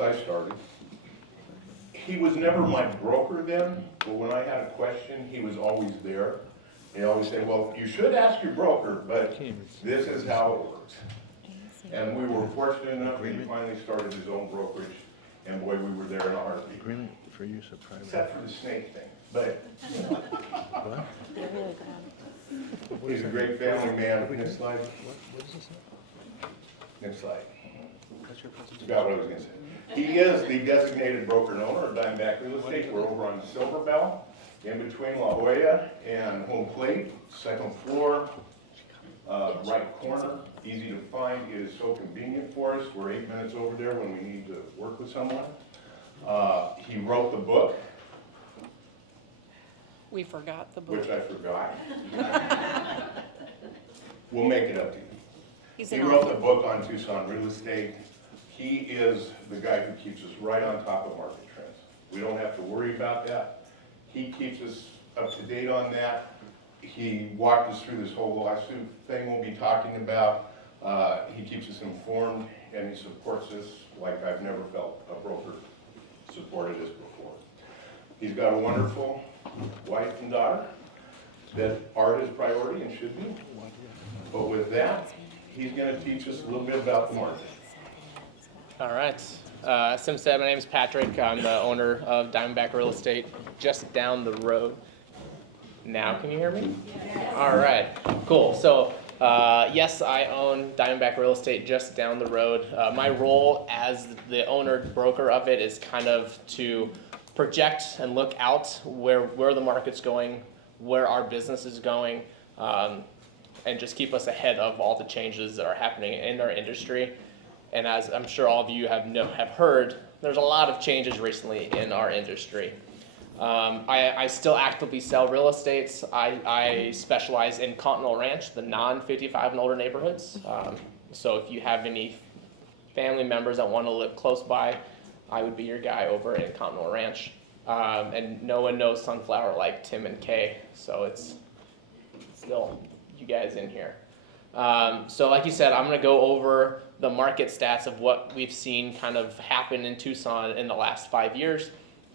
I started. He was never my broker then, but when I had a question, he was always there. He always said, well, you should ask your broker, but this is how it works. And we were fortunate enough that he finally started his own brokerage, and boy, we were there in a heartbeat. Agreement for use of private. Except for the snake thing, but What? he's a great family man. Next slide. What is this? Next slide. That's your presentation. Forgot what I was gonna say. He is the designated broker and owner of Diamondback Real Estate. We're over on Silver Bell, in between La Jolla and Home Plate, second floor, right corner, easy to find. It is so convenient for us. We're 8 minutes over there when we need to work with someone. He wrote the book, We forgot the book. which I forgot. We'll make it up to you. He's He an wrote author. the book on Tucson real estate. He is the guy who keeps us right on top of market trends. We don't have to worry about that. He keeps us up to date on that. He walked us through this whole lawsuit thing we'll be talking about. He keeps us informed and he supports us like I've never felt a broker supported us before. He's got a wonderful wife and daughter that are his priority and should be. But with that, he's going to teach us a little bit about the market. All right. As Tim said, my name is Patrick. I'm the owner of Diamondback Real Estate just down the road. Now, can you hear me? All right. Cool. So, yes, I own Diamondback Real Estate just down the road. My role as the owner broker of it is kind of to project and look out where the market's going, where our business is going, and just keep us ahead of all the changes that are happening in our industry. And as I'm sure all of you have heard, there's a lot of changes recently in our industry. I still actively sell real estate. I specialize in Continental Ranch, the non-55 and older neighborhoods. So if you have any family members that want to live close by, I would be your guy over in Continental Ranch. And no one knows Sunflower like Tim and Kay, so it's still you guys in here. So like you said, I'm going to go over the market stats of what we've seen kind of happen in Tucson in the last 5 years,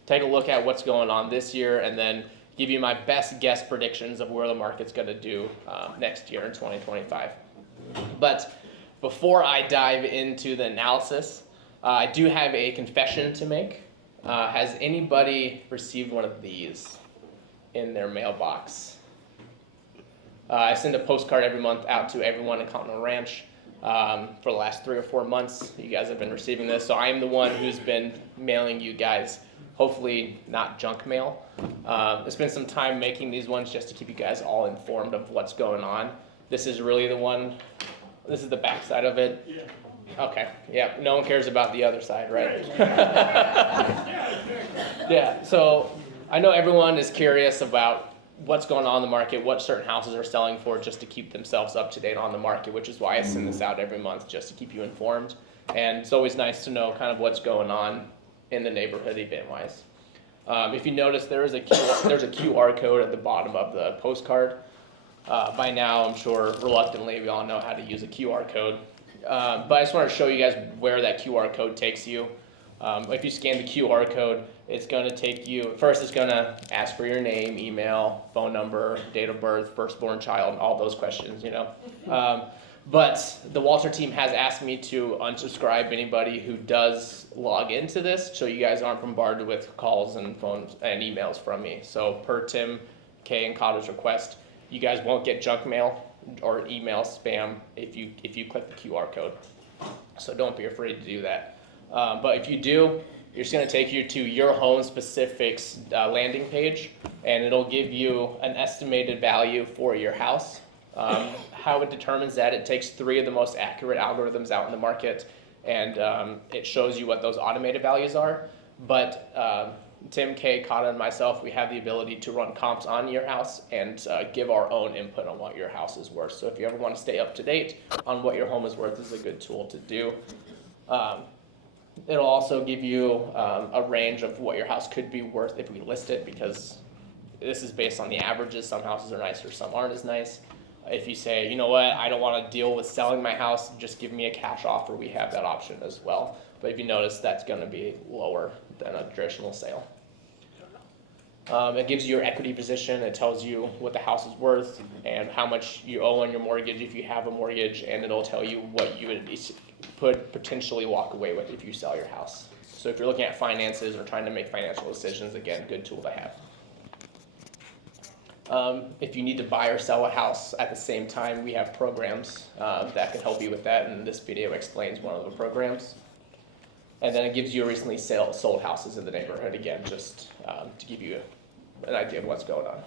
take a look at what's going on this year, and then give you my best guess predictions of where the market's going to do next year in 2025. But before I dive into the analysis, I do have a confession to make. Has anybody received one of these in their mailbox? I send a postcard every month out to everyone in Continental Ranch. For the last 3 or 4 months, you guys have been receiving this. So I am the one who's been mailing you guys, hopefully not junk mail. It's been some time making these ones just to keep you guys all informed of what's going on. This is really the one, this is the back side of it. Yeah. Okay, yeah, no one cares about the other side, right? Yeah, so I know everyone is curious about what's going on in the market, what certain houses are selling for, just to keep themselves up to date on the market, which is why I send this out every month, just to keep you informed. And it's always nice to know kind of what's going on in the neighborhood event-wise. If you notice, there's a QR code at the bottom of the postcard. By now, I'm sure reluctantly we all know how to use a QR code. But I just want to show you guys where that QR code takes you. If you scan the QR code, it's going to take you, first it's going to ask for your name, email, phone number, date of birth, firstborn child, all those questions, you know. But the Walter team has asked me to unsubscribe anybody who does log into this, so you guys aren't bombarded with calls and phones and emails from me. So per Tim, Kay, and Cotter's request, you guys won't get junk mail or email spam if you click the QR code. So don't be afraid to do that. But if you do, it's going to take you to your home specifics landing page, and it'll give you an estimated value for your house. How it determines that, it takes 3 of the most accurate algorithms out in the market, and it shows you what those automated values are. But Tim, Kay, Kata, and myself, we have the ability to run comps on your house and give our own input on what your house is worth. So if you ever want to stay up to date on what your home is worth, this is a good tool to do. It'll also give you a range of what your house could be worth if we list it, because this is based on the averages. Some houses are nicer, some aren't as nice. If you say, you know what, I don't want to deal with selling my house, just give me a cash offer, we have that option as well. But if you notice, that's going to be lower than a traditional sale. It gives you your equity position. It tells you what the house is worth and how much you owe on your mortgage if you have a mortgage, and it'll tell you what you would potentially walk away with if you sell your house. So if you're looking at finances or trying to make financial decisions, again, good tool to have. If you need to buy or sell a house at the same time, we have programs that can help you with that, and this video explains one of the programs. And then it gives you recently sold houses in the neighborhood, again, just to give you an idea of what's going on.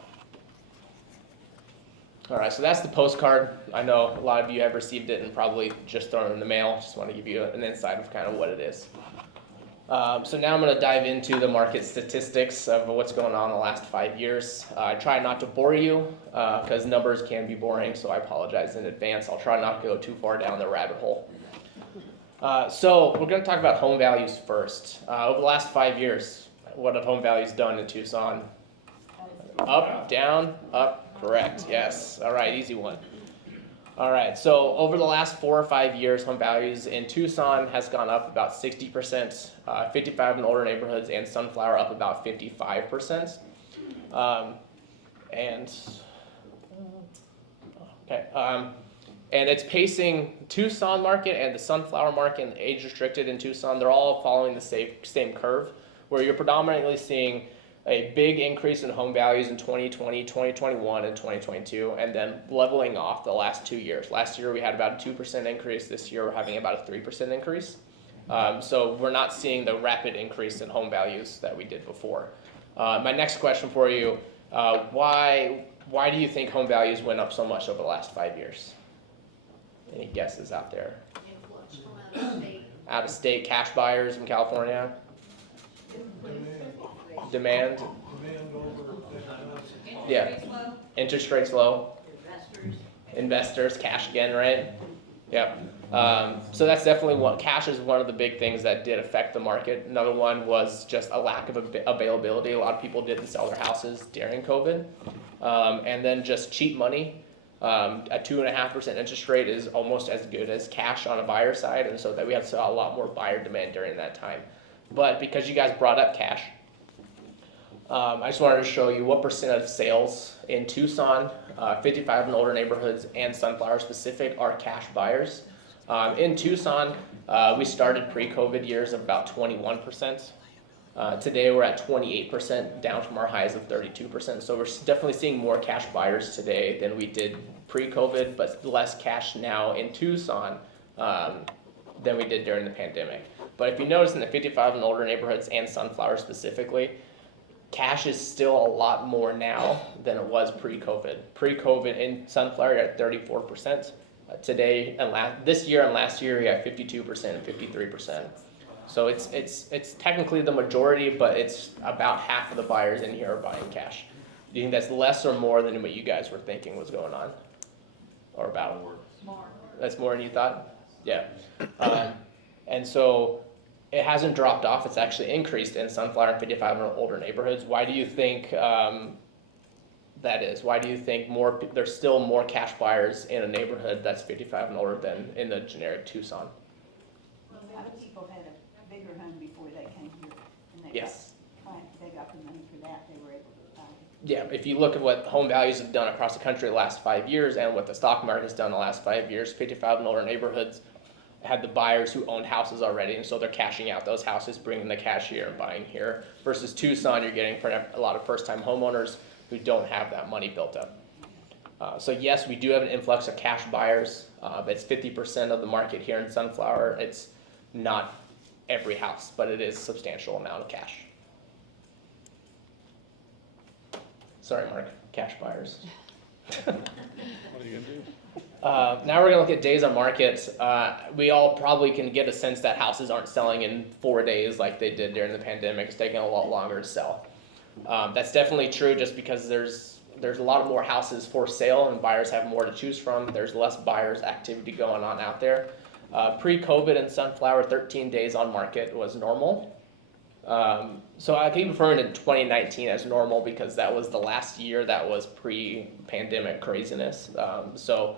All right, so that's the postcard. I know a lot of you have received it and probably just thrown it in the mail. Just want to give you an insight of kind of what it is. So now I'm going to dive into the market statistics of what's going on in the last 5 years. I try not to bore you because numbers can be boring, so I apologize in advance. I'll try not to go too far down the rabbit hole. So we're going to talk about home values first. Over the last 5 years, what have home values done in Tucson? Up, down, up, correct, yes. All right, easy one. All right, so over the last 4 or 5 years, home values in Tucson has gone up about 60%, 55 and older neighborhoods, and Sunflower up about 55%. And it's pacing Tucson market and the Sunflower market and the age restricted in Tucson. They're all following the same curve, where you're predominantly seeing a big increase in home values in 2020, 2021, and 2022, and then leveling off the last 2 years. Last year we had about a 2% increase. This year we're having about a 3% increase. So we're not seeing the rapid increase in home values that we did before. My next question for you, why do you think home values went up so much over the last 5 years? Any guesses out there? Influx from out of state. Out of state cash buyers from California? Demand? Yeah. Interest rates low. Investors, cash again, right? Yep. So that's definitely cash is one of the big things that did affect the market. Another one was just a lack of availability. A lot of people didn't sell their houses during COVID. And then just cheap money. A 2.5% interest rate is almost as good as cash on a buyer side, and so that we have a lot more buyer demand during that time. But because you guys brought up cash, I just wanted to show you what percent of sales in Tucson, 55 and older neighborhoods, and Sunflower specific are cash buyers. In Tucson, we started pre-COVID years of about 21%. Today we're at 28%, down from our highs of 32%. So we're definitely seeing more cash buyers today than we did pre-COVID, but less cash now in Tucson than we did during the pandemic. But if you notice in the 55 and older neighborhoods and Sunflower specifically, cash is still a lot more now than it was pre-COVID. Pre-COVID in Sunflower, you're at 34%. Today and this year and last year, you're at 52% and 53%. So it's technically the majority, but it's about half of the buyers in here are buying cash. Do you think that's less or more than what you guys were thinking was going on? Or about? More. That's more than you thought? Yeah. And so it hasn't dropped off. It's actually increased in Sunflower and 55 and older neighborhoods. Why do you think that is? Why do you think there's still more cash buyers in a neighborhood that's 55 and older than in the generic Tucson? A lot of people had a bigger home before they came here, and they got the money for that, they were able to buy it. Yeah, if you look at what home values have done across the country the last 5 years and what the stock market has done the last 5 years, 55 and older neighborhoods had the buyers who owned houses already, and so they're cashing out those houses, bringing the cash here and buying here. Versus Tucson, you're getting a lot of first-time homeowners who don't have that money built up. So yes, we do have an influx of cash buyers. It's 50% of the market here in Sunflower. It's not every house, but it is a substantial amount of cash. Sorry, Mark, cash buyers. What are you gonna do? Now we're gonna look at days on market. We all probably can get a sense that houses aren't selling in 4 days like they did during the pandemic. It's taking a lot longer to sell. That's definitely true just because there's a lot more houses for sale and buyers have more to choose from. There's less buyers activity going on out there. Pre-COVID in Sunflower, 13 days on market was normal. So I keep referring to 2019 as normal because that was the last year that was pre-pandemic craziness. So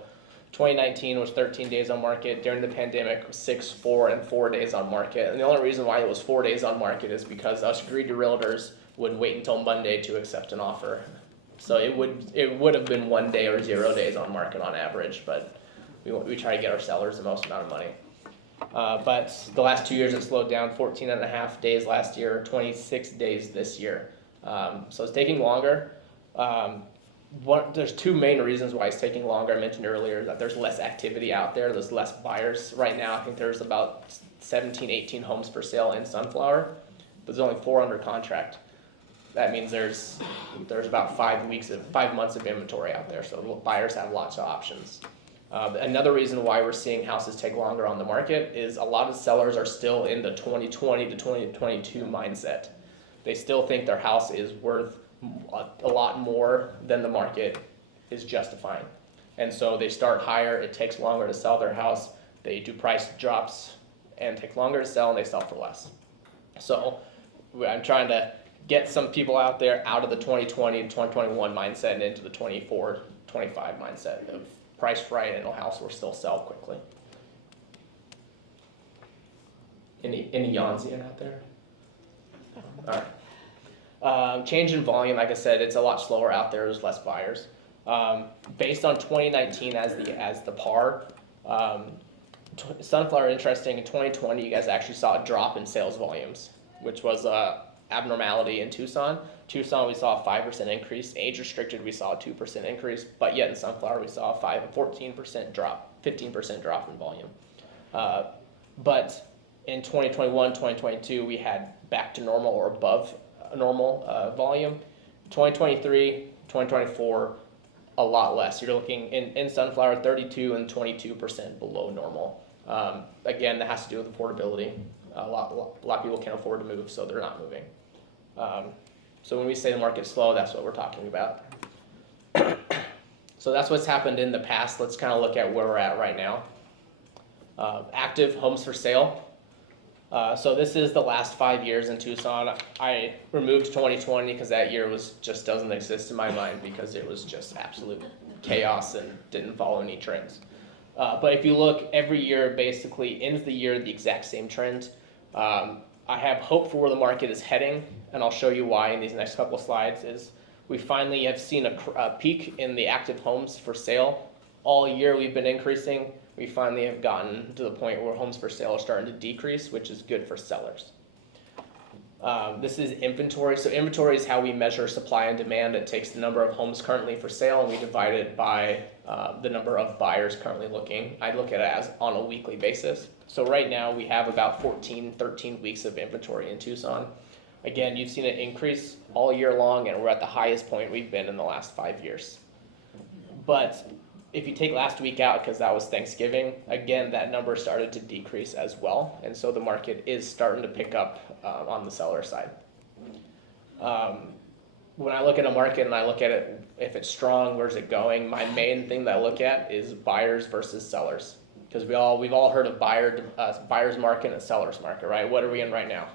2019 was 13 days on market. During the pandemic, 6, 4, and 4 days on market. And the only reason why it was 4 days on market is because us greedy realtors would wait until Monday to accept an offer. So it would have been 1 day or 0 days on market on average, but we try to get our sellers the most amount of money. But the last 2 years it slowed down, 14 and a half days last year, 26 days this year. So it's taking longer. There's two main reasons why it's taking longer. I mentioned earlier that there's less activity out there. There's less buyers. Right now, I think there's about 17, 18 homes for sale in Sunflower, but there's only 4 under contract. That means there's about 5 months of inventory out there, so buyers have lots of options. Another reason why we're seeing houses take longer on the market is a lot of sellers are still in the 2020 to 2022 mindset. They still think their house is worth a lot more than the market is justifying. And so they start higher, it takes longer to sell their house, they do price drops and take longer to sell and they sell for less. So I'm trying to get some people out there out of the 2020 to 2021 mindset and into the 24, 25 mindset of price right and a house will still sell quickly. Any yawns in out there? All right. Change in volume, like I said, it's a lot slower out there. There's less buyers. Based on 2019 as the par, Sunflower, interesting, in 2020 you guys actually saw a drop in sales volumes, which was a abnormality in Tucson. Tucson we saw a 5% increase. Age restricted we saw a 2% increase, but yet in Sunflower we saw a 14% drop, 15% drop in volume. But in 2021, 2022 we had back to normal or above normal volume. 2023, 2024, a lot less. You're looking in Sunflower 32 and 22% below normal. Again, that has to do with affordability. A lot of people can't afford to move, so they're not moving. So when we say the market's slow, that's what we're talking about. So that's what's happened in the past. Let's kind of look at where we're at right now. Active homes for sale. So this is the last 5 years in Tucson. I removed 2020 because that year just doesn't exist in my mind because it was just absolute chaos and didn't follow any trends. But if you look every year, basically ends the year the exact same trend. I have hope for where the market is heading, and I'll show you why in these next couple of slides. Is we finally have seen a peak in the active homes for sale. All year we've been increasing. We finally have gotten to the point where homes for sale are starting to decrease, which is good for sellers. This is inventory. So inventory is how we measure supply and demand. It takes the number of homes currently for sale and we divide it by the number of buyers currently looking. I look at it as on a weekly basis. So right now we have about 13 weeks of inventory in Tucson. Again, you've seen it increase all year long and we're at the highest point we've been in the last 5 years. But if you take last week out, because that was Thanksgiving, again, that number started to decrease as well. And so the market is starting to pick up on the seller side. When I look at a market and I look at it, if it's strong, where's it going? My main thing that I look at is buyers versus sellers. Because we've all heard of buyer's market and a seller's market, right? What are we in right now?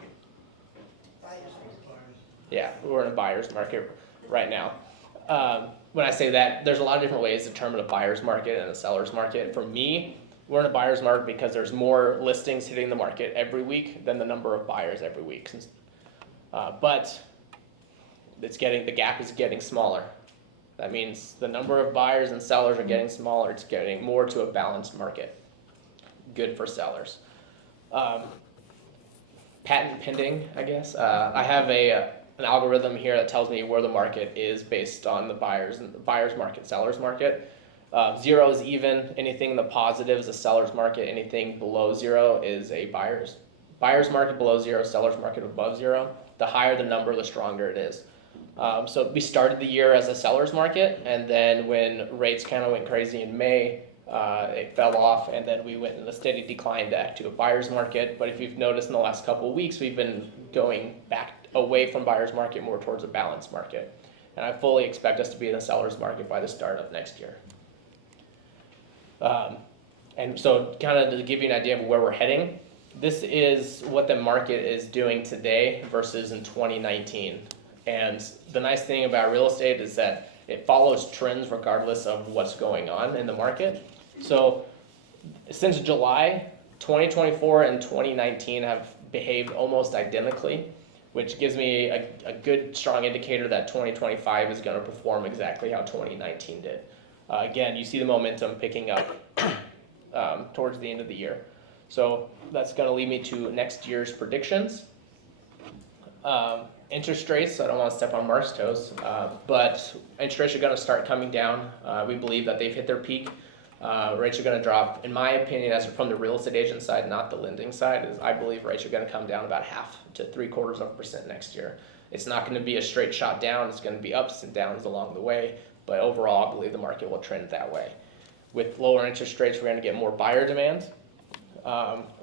Yeah, we're in a buyer's market right now. When I say that, there's a lot of different ways to determine a buyer's market and a seller's market. For me, we're in a buyer's market because there's more listings hitting the market every week than the number of buyers every week. But the gap is getting smaller. That means the number of buyers and sellers are getting smaller. It's getting more to a balanced market. Good for sellers. Patent pending, I guess. I have an algorithm here that tells me where the market is based on the buyer's market, seller's market. 0 is even. Anything in the positive is a seller's market. Anything below 0 is a buyer's market below 0, seller's market above 0. The higher the number, the stronger it is. So we started the year as a seller's market, and then when rates kind of went crazy in May, it fell off, and then we went in a steady decline back to a buyer's market. But if you've noticed in the last couple of weeks, we've been going back away from buyer's market more towards a balanced market. And I fully expect us to be in a seller's market by the start of next year. And so kind of to give you an idea of where we're heading, this is what the market is doing today versus in 2019. And the nice thing about real estate is that it follows trends regardless of what's going on in the market. So since July, 2024 and 2019 have behaved almost identically, which gives me a good strong indicator that 2025 is going to perform exactly how 2019 did. Again, you see the momentum picking up towards the end of the year. So that's going to lead me to next year's predictions. Interest rates, I don't want to step on Mark's toes, but interest rates are going to start coming down. We believe that they've hit their peak. Rates are going to drop, in my opinion, as from the real estate agent side, not the lending side, is I believe rates are going to come down about 0.5 to 0.75% next year. It's not going to be a straight shot down. It's going to be ups and downs along the way, but overall, I believe the market will trend that way. With lower interest rates, we're going to get more buyer demand.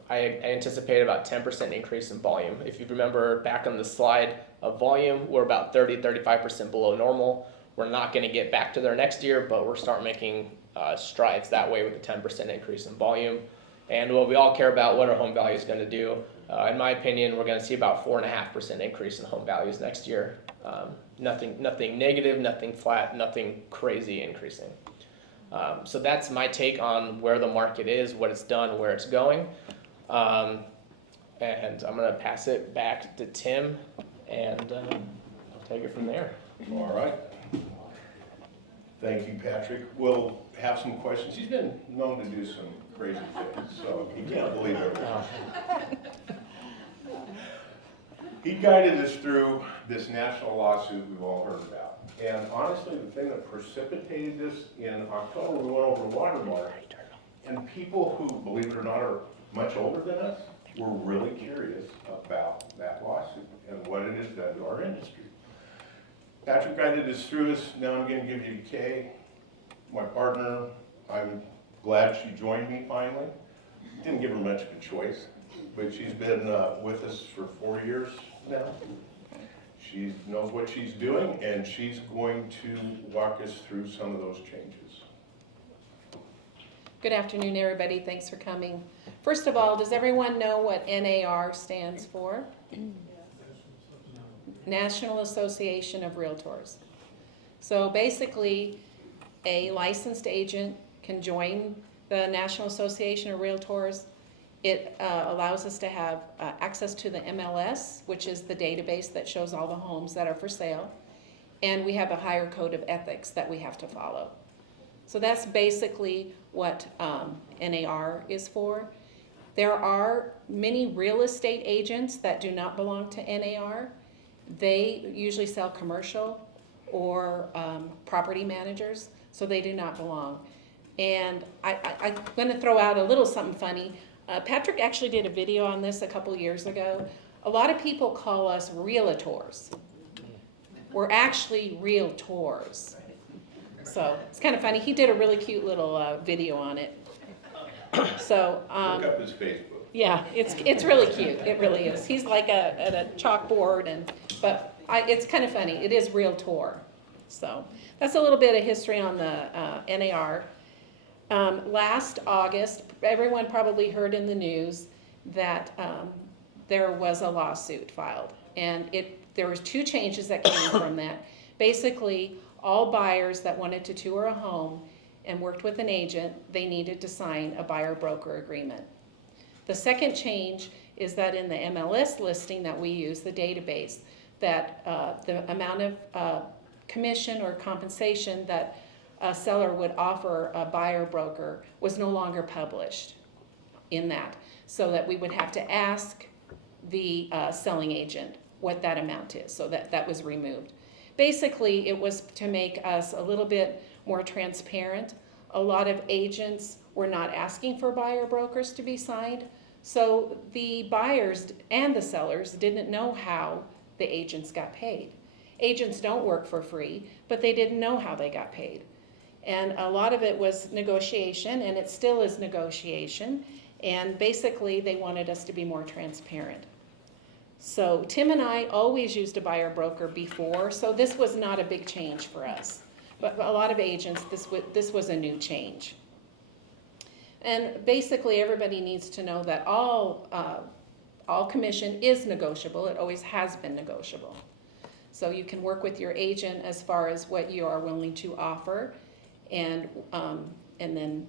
I anticipate about 10% increase in volume. If you remember back on the slide of volume, we're about 30-35% below normal. We're not going to get back to there next year, but we're starting making strides that way with a 10% increase in volume. And what we all care about, what our home value is going to do. In my opinion, we're going to see about 4.5% increase in home values next year. Nothing negative, nothing flat, nothing crazy increasing. So that's my take on where the market is, what it's done, where it's going. And I'm going to pass it back to Tim, and I'll take it from there. All right. Thank you, Patrick. We'll have some questions. He's been known to do some crazy things, so he can't believe everything. He guided us through this national lawsuit we've all heard about. And honestly, the thing that precipitated this, in October, we went over Watermark, and people who, believe it or not, are much older than us were really curious about that lawsuit and what it has done to our industry. Patrick guided us through this. Now I'm going to give you Kay, my partner. I'm glad she joined me finally. Didn't give her much of a choice, but she's been with us for 4 years now. She knows what she's doing, and she's going to walk us through some of those changes. Good afternoon, everybody. Thanks for coming. First of all, does everyone know what NAR stands for? National Association of Realtors. So basically, a licensed agent can join the National Association of Realtors. It allows us to have access to the MLS, which is the database that shows all the homes that are for sale. And we have a higher code of ethics that we have to follow. So that's basically what NAR is for. There are many real estate agents that do not belong to NAR. They usually sell commercial or property managers, so they do not belong. And I'm going to throw out a little something funny. Patrick actually did a video on this a couple years ago. A lot of people call us realtors. We're actually realtors. So it's kind of funny. He did a really cute little video on it. So Look up his Facebook. yeah, it's really cute. It really is. He's like at a chalkboard, but it's kind of funny. It is realtor. So that's a little bit of history on the NAR. Last August, everyone probably heard in the news that there was a lawsuit filed, and there was 2 changes that came from that. Basically, all buyers that wanted to tour a home and worked with an agent, they needed to sign a buyer-broker agreement. The second change is that in the MLS listing that we use, the database, that the amount of commission or compensation that a seller would offer a buyer-broker was no longer published in that, so that we would have to ask the selling agent what that amount is, so that was removed. Basically, it was to make us a little bit more transparent. A lot of agents were not asking for buyer brokers to be signed, so the buyers and the sellers didn't know how the agents got paid. Agents don't work for free, but they didn't know how they got paid. And a lot of it was negotiation, and it still is negotiation, and basically they wanted us to be more transparent. So Tim and I always used a buyer broker before, so this was not a big change for us. But a lot of agents, this was a new change. And basically everybody needs to know that all commission is negotiable. It always has been negotiable. So you can work with your agent as far as what you are willing to offer, and then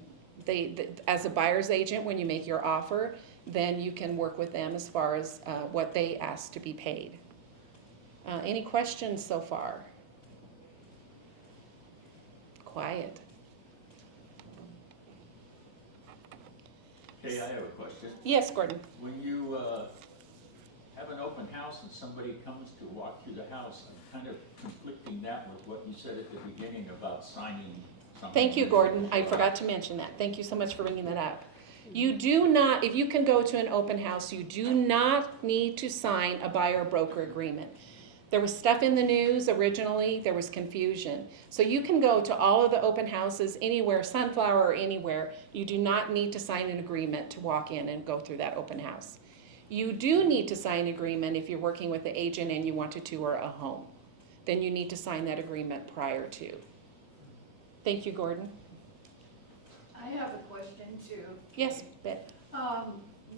as a buyer's agent, when you make your offer, then you can work with them as far as what they ask to be paid. Any questions so far? Quiet. Hey, I have a question. Yes, Gordon? When you have an open house and somebody comes to walk through the house, I'm kind of conflicting that with what you said at the beginning about signing something. Thank you, Gordon. I forgot to mention that. Thank you so much for bringing that up. You do not, if you can go to an open house, you do not need to sign a buyer-broker agreement. There was stuff in the news originally, there was confusion. So you can go to all of the open houses anywhere, Sunflower or anywhere. You do not need to sign an agreement to walk in and go through that open house. You do need to sign an agreement if you're working with the agent and you want to tour a home. Then you need to sign that agreement prior to. Thank you, Gordon. I have a question too. Yes, Beth?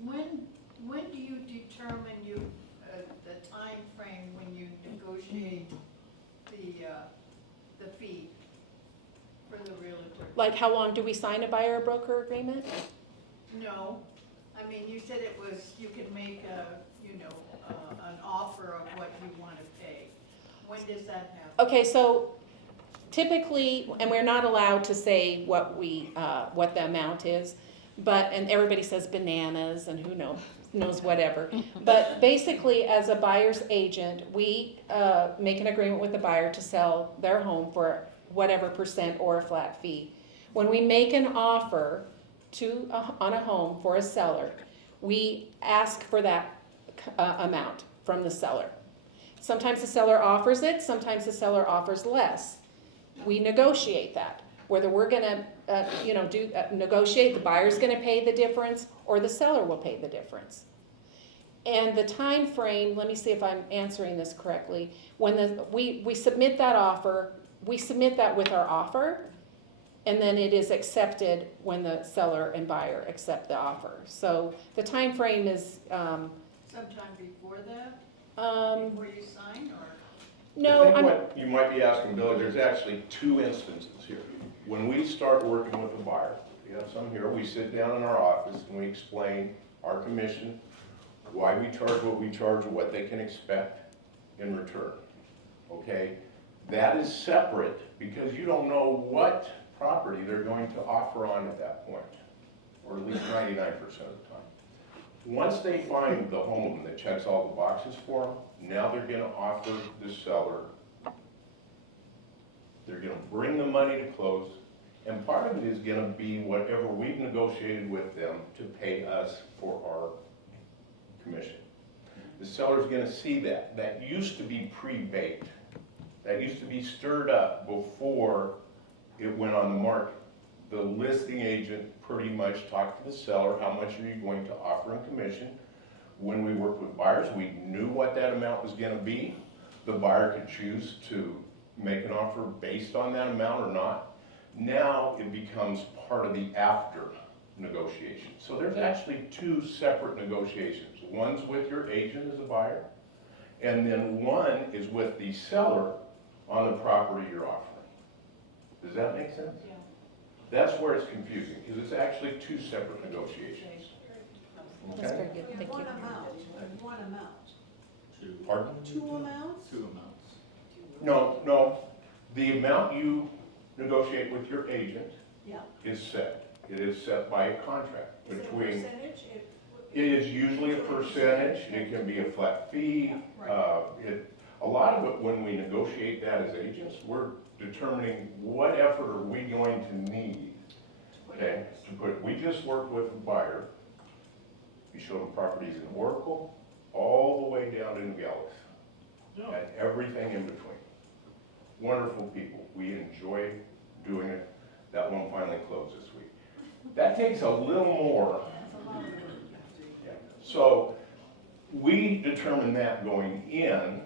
When do you determine the time frame when you negotiate the fee for the realtor? Like how long do we sign a buyer broker agreement? No, I mean, you said it was, you could make an offer of what you want to pay. When does that happen? Okay, so typically, and we're not allowed to say what the amount is, and everybody says bananas and who knows whatever. But basically, as a buyer's agent, we make an agreement with the buyer to sell their home for whatever percent or a flat fee. When we make an offer on a home for a seller, we ask for that amount from the seller. Sometimes the seller offers it, sometimes the seller offers less. We negotiate that, whether we're gonna negotiate, the buyer's gonna pay the difference or the seller will pay the difference. And the time frame, let me see if I'm answering this correctly. When we submit that offer, we submit that with our offer, and then it is accepted when the seller and buyer accept the offer. So the time frame is Sometime before that, before you sign, or? no, I think what you might be asking, Billy, there's actually two instances here. When we start working with a buyer, we have some here, we sit down in our office and we explain our commission, why we charge, what they can expect in return, okay? That is separate because you don't know what property they're going to offer on at that point, or at least 99% of the time. Once they find the home that checks all the boxes for them, now they're gonna offer the seller, they're gonna bring the money to close, and part of it is gonna be whatever we've negotiated with them to pay us for our commission. The seller's gonna see that. That used to be pre-baked. That used to be stirred up before it went on the market. The listing agent pretty much talked to the seller, how much are you going to offer in commission? When we worked with buyers, we knew what that amount was gonna be. The buyer could choose to make an offer based on that amount or not. Now it becomes part of the after negotiation. So there's actually two separate negotiations. One's with your agent as a buyer, and then one is with the seller on the property you're offering. Does that make sense? Yeah. That's where it's confusing, because it's actually two separate negotiations. That's Okay? very good, thank you. One amount. Two, Pardon? Two amounts? two amounts. No, the amount you negotiate with your agent Yeah. is set. It is set by a contract Is it a between, percentage? it is usually a percentage, it can be a flat fee. A lot of it, when we negotiate that as agents, we're determining what effort are we going to need, okay, to put, we just work with the buyer. We show them properties in Oracle, all the way down in Gallus, and everything in between. Wonderful people, we enjoy doing it. That one finally closed this week. That takes a little more. Yeah. So we determine that going in.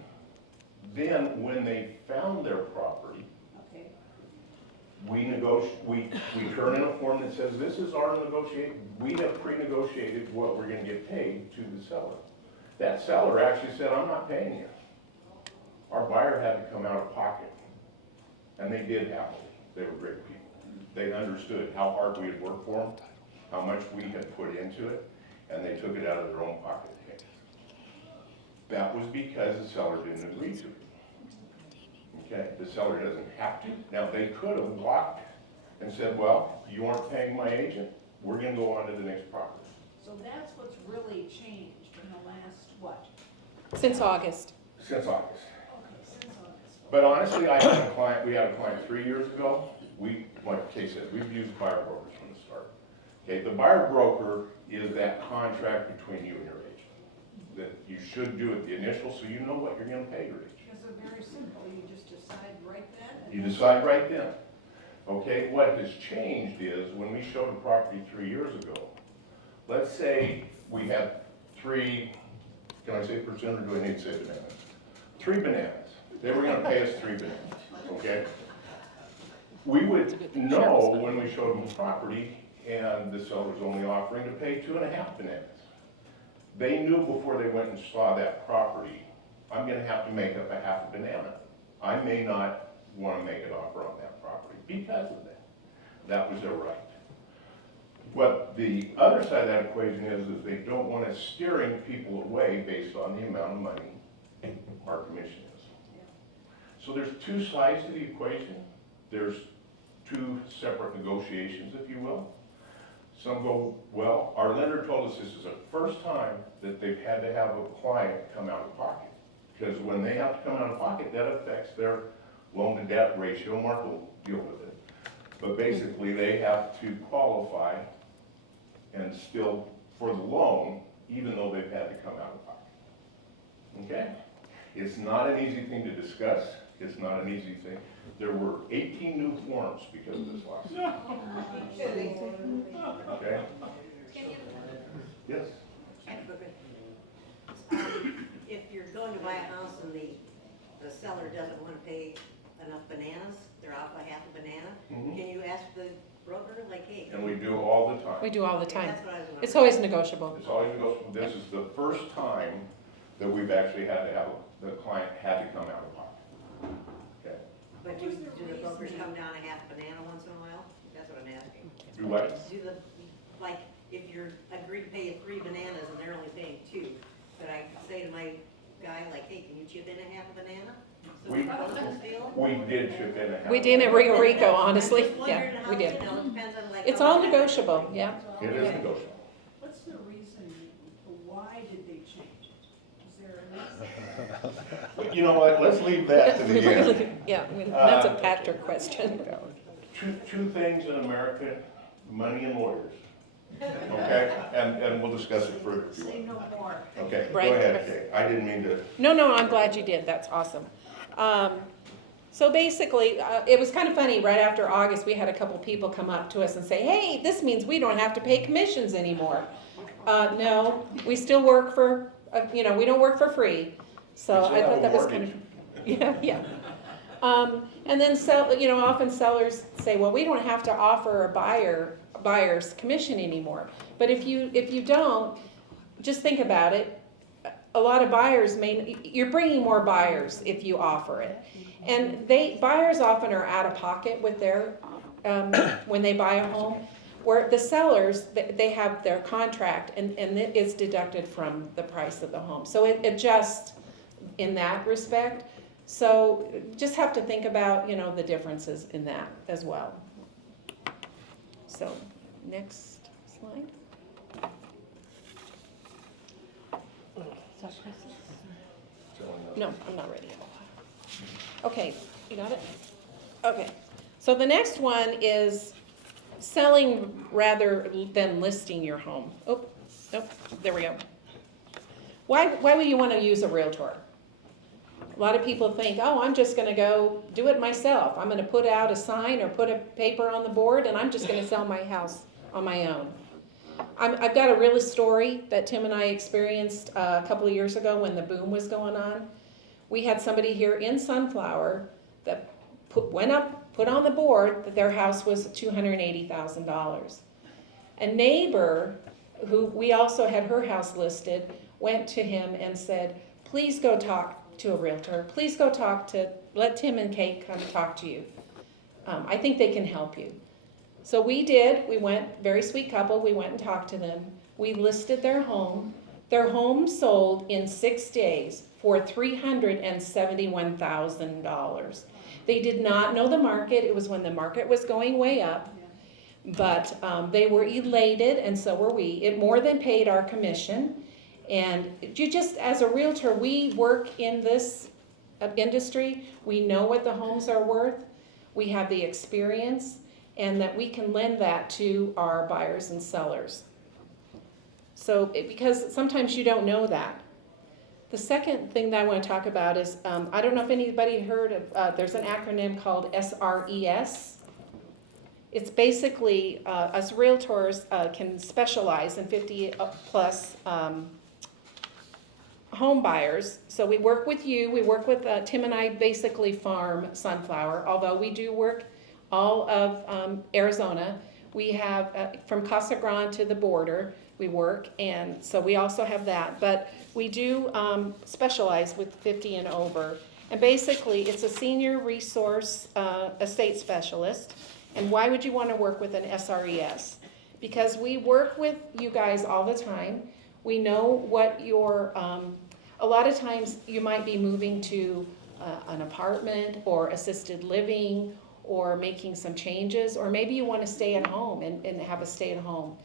Then when they found their property, Okay. we turn in a form that says, this is our we have pre-negotiated what we're gonna get paid to the seller. That seller actually said, I'm not paying you. Our buyer had to come out of pocket, and they did happily. They were great people. They understood how hard we had worked for them, how much we had put into it, and they took it out of their own pocket to pay. That was because the seller didn't agree to it. Okay, the seller doesn't have to. Now, they could have walked and said, well, you aren't paying my agent, we're gonna go on to the next property. So that's what's really changed in the last, what? Since August. Since August. Okay, since August. But honestly, we had a client 3 years ago. Like Kay said, we've used buyer brokers from the start. Okay, the buyer broker is that contract between you and your agent. That you should do at the initial so you know what you're gonna pay your agent. Because they're very simple, you just decide right then. and You then- decide right then. Okay, what has changed is when we showed a property 3 years ago, let's say we had 3, can I say percent or do I need to say bananas? 3 bananas. They were gonna pay us 3 bananas, okay? We would know when we showed them the property and the seller's only offering to pay 2.5 bananas. They knew before they went and saw that property, I'm gonna have to make up a half a banana. I may not wanna make an offer on that property because of that. That was their right. What the other side of that equation is they don't want us steering people away based on the amount of money our commission is. So there's 2 sides to the equation. There's 2 separate negotiations, if you will. Some go, well, our lender told us this is the first time that they've had to have a client come out of pocket. Because when they have to come out of pocket, that affects their loan to debt ratio. Mark will deal with it. But basically, they have to qualify and still for the loan, even though they've had to come out of pocket. Okay? It's not an easy thing to discuss. It's not an easy thing. There were 18 new forms because of this lawsuit. Okay? Yes? If you're going to buy a house and the seller doesn't want to pay enough bananas, they're off by half a banana, Mhm. can you ask the broker, like, hey? And we do all the time. We do all the time. That's what I was wondering. It's always negotiable. It's always negotiable. This is the first time that we've actually had to have, the client had to come out of pocket. Okay? But do the brokers come down a half banana once in a while? That's what I'm asking. Do what? Do the, like, if you're agreed to pay 3 bananas and they're only paying 2, could I say to my guy, like, hey, can you chip in a half a banana? So We- we close this deal? We did chip in a half. We did in Rio Rico, honestly. I'm just Yeah, wondering how, we did. you know, it depends on like. It's how all much- negotiable, yeah. It is negotiable. What's the reason, why did they change it? Is there a reason? But you know what? Let's leave that to the end. Yeah, I mean, that's a Patrick question. Two things in America, money and lawyers. Okay? And we'll discuss it further if you Say want. no more. Okay, go Right. ahead, Kay. I didn't mean to. No, I'm glad you did, that's awesome. So basically, it was kind of funny, right after August, we had a couple people come up to us and say, hey, this means we don't have to pay commissions anymore. No, we still work for, we don't work for free, so I thought that was kind of, yeah. And then often sellers say, well, we don't have to offer a buyer's commission anymore. But if you don't, just think about it. A lot of buyers you're bringing more buyers if you offer it. And buyers often are out of pocket with their, when they buy a home, where the sellers, they have their contract and it's deducted from the price of the home. So it adjusts in that respect. So just have to think about, the differences in that as well. So, next slide. No, I'm not ready. Okay, you got it? Okay, so the next one is selling rather than listing your home. Oh, nope, there we go. Why would you want to use a realtor? A lot of people think, oh, I'm just gonna go do it myself. I'm gonna put out a sign or put a paper on the board and I'm just gonna sell my house on my own. I've got a real story that Tim and I experienced a couple of years ago when the boom was going on. We had somebody here in Sunflower that put on the board that their house was $280,000. A neighbor, who we also had her house listed, went to him and said, please go talk to a realtor. Please go let Tim and Kate come talk to you. I think they can help you. So we went, very sweet couple, we went and talked to them. We listed their home. Their home sold in 6 days for $371,000. They did not know the market. It was when the market was going way up. But they were elated, and so were we. It more than paid our commission. And you just, as a realtor, we work in this industry. We know what the homes are worth. We have the experience, and that we can lend that to our buyers and sellers. So, because sometimes you don't know that. The second thing that I want to talk about is, I don't know if anybody heard of, there's an acronym called SRES. It's basically, us realtors can specialize in 50 plus home buyers. So we work with you, we work with, Tim and I basically farm sunflower, although we do work all of Arizona. We have, from Casa Grande to the border, we work, and so we also have that. But we do specialize with 50 and over. And basically, it's a senior resource estate specialist. And why would you want to work with an SRES? Because we work with you guys all the time. We know what your, a lot of times you might be moving to an apartment or assisted living or making some changes, or maybe you want to stay at home and have a stay at home.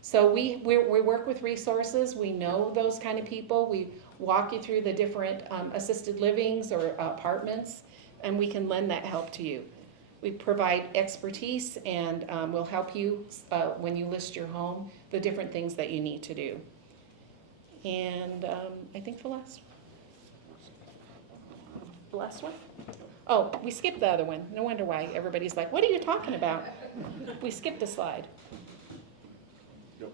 So we work with resources. We know those kind of people. We walk you through the different assisted livings or apartments, and we can lend that help to you. We provide expertise, and we'll help you when you list your home, the different things that you need to do. And I think the last one? Oh, we skipped the other one. No wonder why everybody's like, what are you talking about? We skipped a slide. Yep.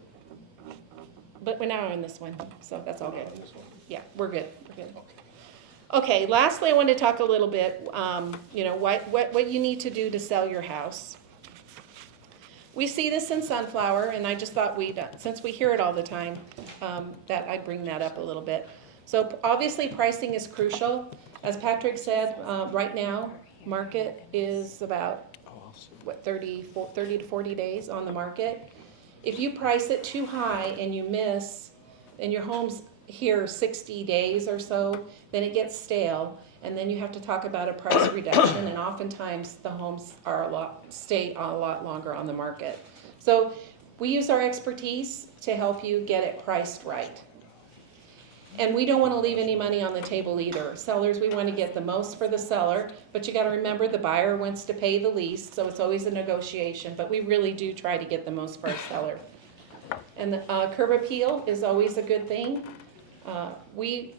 But we're now on this one, so that's all good. This one. Yeah, we're good. Okay, lastly, I want to talk a little bit, what you need to do to sell your house. We see this in sunflower, and I just thought since we hear it all the time, that I'd bring that up a little bit. So obviously, pricing is crucial. As Patrick said, right now, market is about, 30 to 40 days on the market. If you price it too high and you miss, and your home's here 60 days or so, then it gets stale, and then you have to talk about a price reduction, and oftentimes the homes stay a lot longer on the market. So we use our expertise to help you get it priced right. And we don't want to leave any money on the table either. Sellers, we want to get the most for the seller, but you got to remember the buyer wants to pay the least, so it's always a negotiation, but we really do try to get the most for our seller. And the curb appeal is always a good thing. We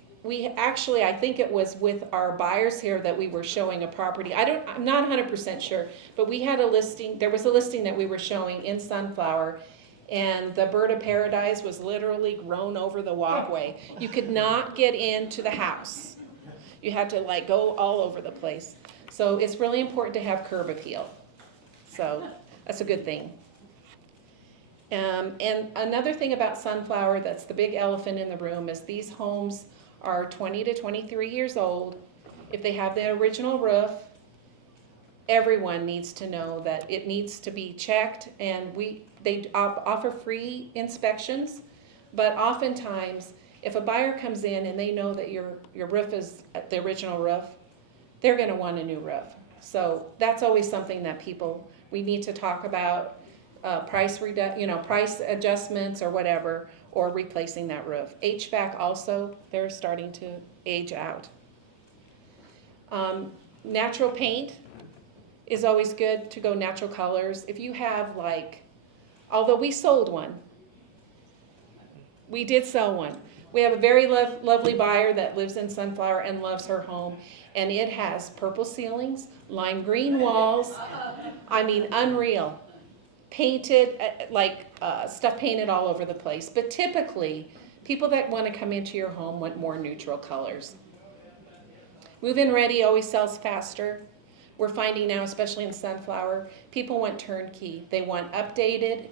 actually, I think it was with our buyers here that we were showing a property. I'm not 100% sure, but we had a listing, there was a listing that we were showing in Sunflower, and the bird of paradise was literally grown over the walkway. You could not get into the house. You had to go all over the place. So it's really important to have curb appeal. So that's a good thing. And another thing about Sunflower that's the big elephant in the room is these homes are 20 to 23 years old. If they have the original roof, everyone needs to know that it needs to be checked, and they offer free inspections, but oftentimes if a buyer comes in and they know that your roof is the original roof, they're going to want a new roof. So that's always something that we need to talk about. Price adjustments or whatever, or replacing that roof. HVAC also, they're starting to age out. Natural paint is always good to go natural colors. If you have although we sold one, we did sell one. We have a very lovely buyer that lives in Sunflower and loves her home, and it has purple ceilings, lime green walls, I mean unreal. Painted, stuff painted all over the place. But typically, people that want to come into your home want more neutral colors. Move-in ready always sells faster. We're finding now, especially in Sunflower, people want turnkey. They want updated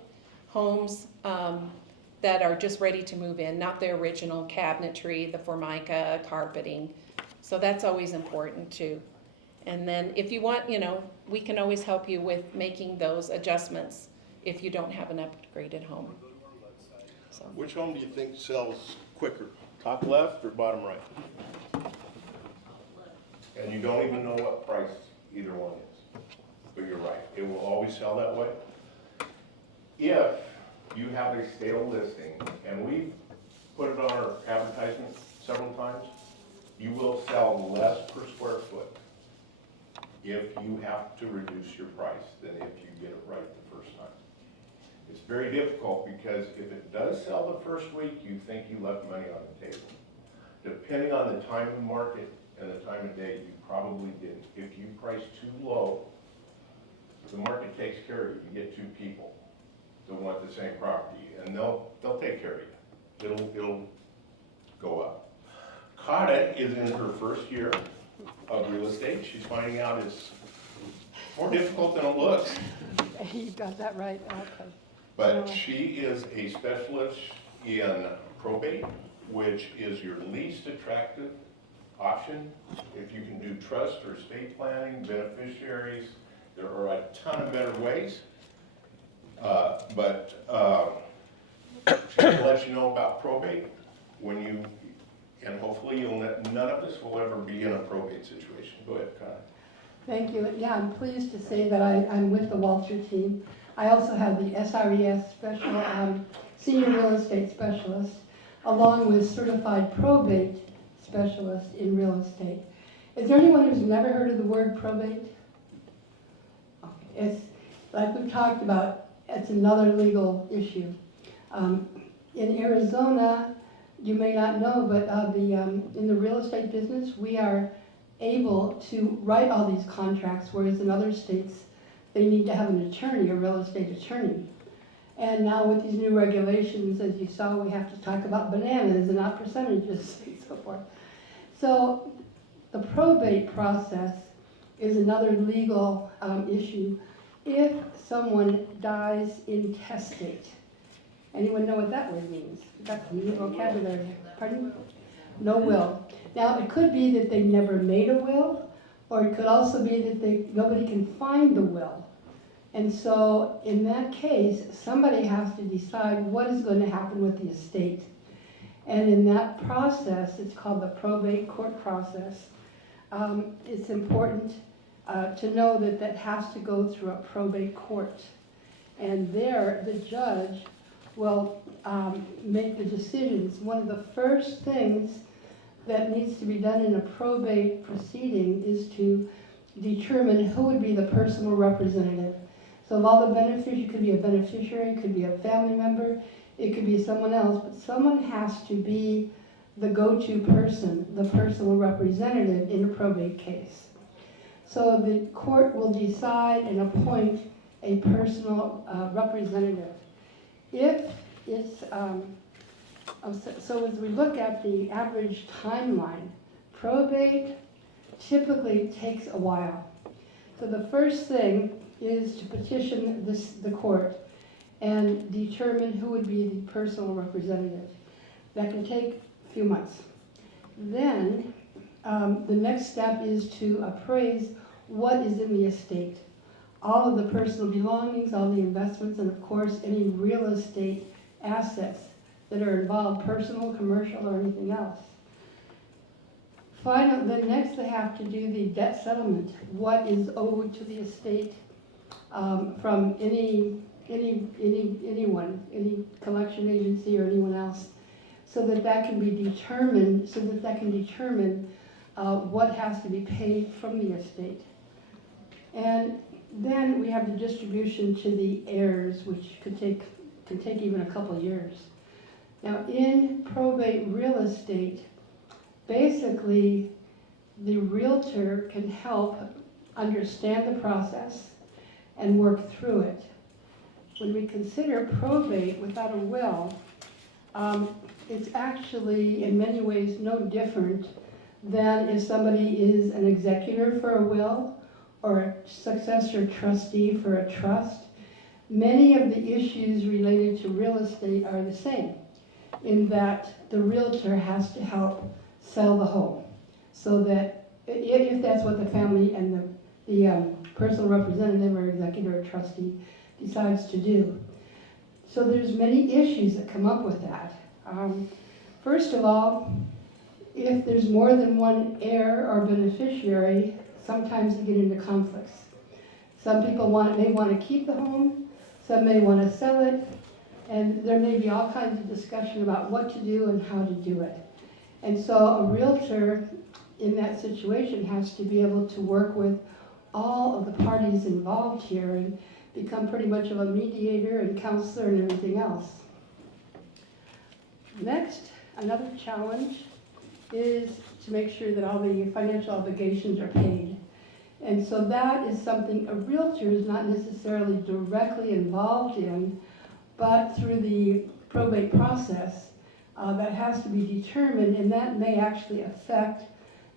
homes that are just ready to move in, not the original cabinetry, the Formica, carpeting. So that's always important too. And then if you want, we can always help you with making those adjustments if you don't have an upgraded home. So, Which home do you think sells quicker, top left or bottom right? And you don't even know what price either one is. But you're right, it will always sell that way. If you have a stale listing, and we've put it on our advertisement several times, you will sell less per square foot if you have to reduce your price than if you get it right the first time. It's very difficult because if it does sell the first week, you think you left money on the table. Depending on the time of market and the time of day, you probably didn't. If you price too low, the market takes care of you. You get two people that want the same property, and they'll take care of you. It'll go up. Kata is in her first year of real estate. She's finding out it's more difficult than it looks. You got that right, okay. But she is a specialist in probate, which is your least attractive option. If you can do trust or estate planning, beneficiaries, there are a ton of better ways. She can let you know about probate when you, and hopefully none of us will ever be in a probate situation. Go ahead, Connie. Thank you. Yeah, I'm pleased to say that I'm with the Walter team. I also have the SRES special, senior real estate specialist, along with certified probate specialist in real estate. Is there anyone who's never heard of the word probate? Okay. It's, like we've talked about, it's another legal issue. In Arizona, you may not know, but in the real estate business, we are able to write all these contracts, whereas in other states, they need to have an attorney, a real estate attorney. And now with these new regulations, as you saw, we have to talk about bananas and not percentages and so forth. So the probate process is another legal issue. If someone dies intestate, anyone know what that word means? That's new vocabulary. Pardon? No will. Now, it could be that they never made a will, or it could also be that nobody can find the will. And so, in that case, somebody has to decide what is going to happen with the estate. And in that process, it's called the probate court process. It's important to know that that has to go through a probate court. And there, the judge will make the decisions. One of the first things that needs to be done in a probate proceeding is to determine who would be the personal representative. So of all the beneficiaries, it could be a beneficiary, it could be a family member, it could be someone else, but someone has to be the go-to person, the personal representative in a probate case. So the court will decide and appoint a personal representative. If it's, so as we look at the average timeline, probate typically takes a while. So the first thing is to petition the court and determine who would be the personal representative. That can take a few months. Then the next step is to appraise what is in the estate. All of the personal belongings, all the investments, and of course any real estate assets that are involved, personal, commercial, or anything else. Finally, then next they have to do the debt settlement. What is owed to the estate from anyone, any collection agency or anyone else, so that that can be determined, what has to be paid from the estate. And then we have the distribution to the heirs, which can take even a couple of years. Now, in probate real estate, basically, the realtor can help understand the process and work through it. When we consider probate without a will, it's actually in many ways no different than if somebody is an executor for a will or a successor trustee for a trust. Many of the issues related to real estate are the same, in that the realtor has to help sell the home so that if that's what the family and the personal representative or executor or trustee decides to do. So there's many issues that come up with that. First of all, if there's more than one heir or beneficiary, sometimes you get into conflicts. Some people may want to keep the home, some may want to sell it, and there may be all kinds of discussion about what to do and how to do it. And so a realtor in that situation has to be able to work with all of the parties involved here and become pretty much of a mediator and counselor and everything else. Next, another challenge is to make sure that all the financial obligations are paid. And so that is something a realtor is not necessarily directly involved in, but through the probate process, that has to be determined, and that may actually affect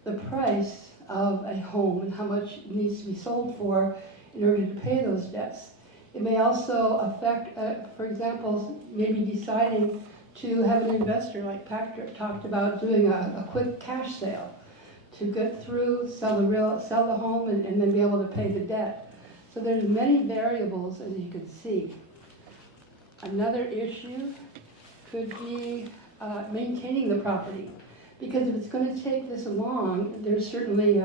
the price of a home and how much it needs to be sold for in order to pay those debts. It may also affect, for example, maybe deciding to have an investor like Patrick talked about doing a quick cash sale to get through, sell the home and then be able to pay the debt. So there's many variables, as you can see. Another issue could be maintaining the property. Because if it's going to take this long, there's certainly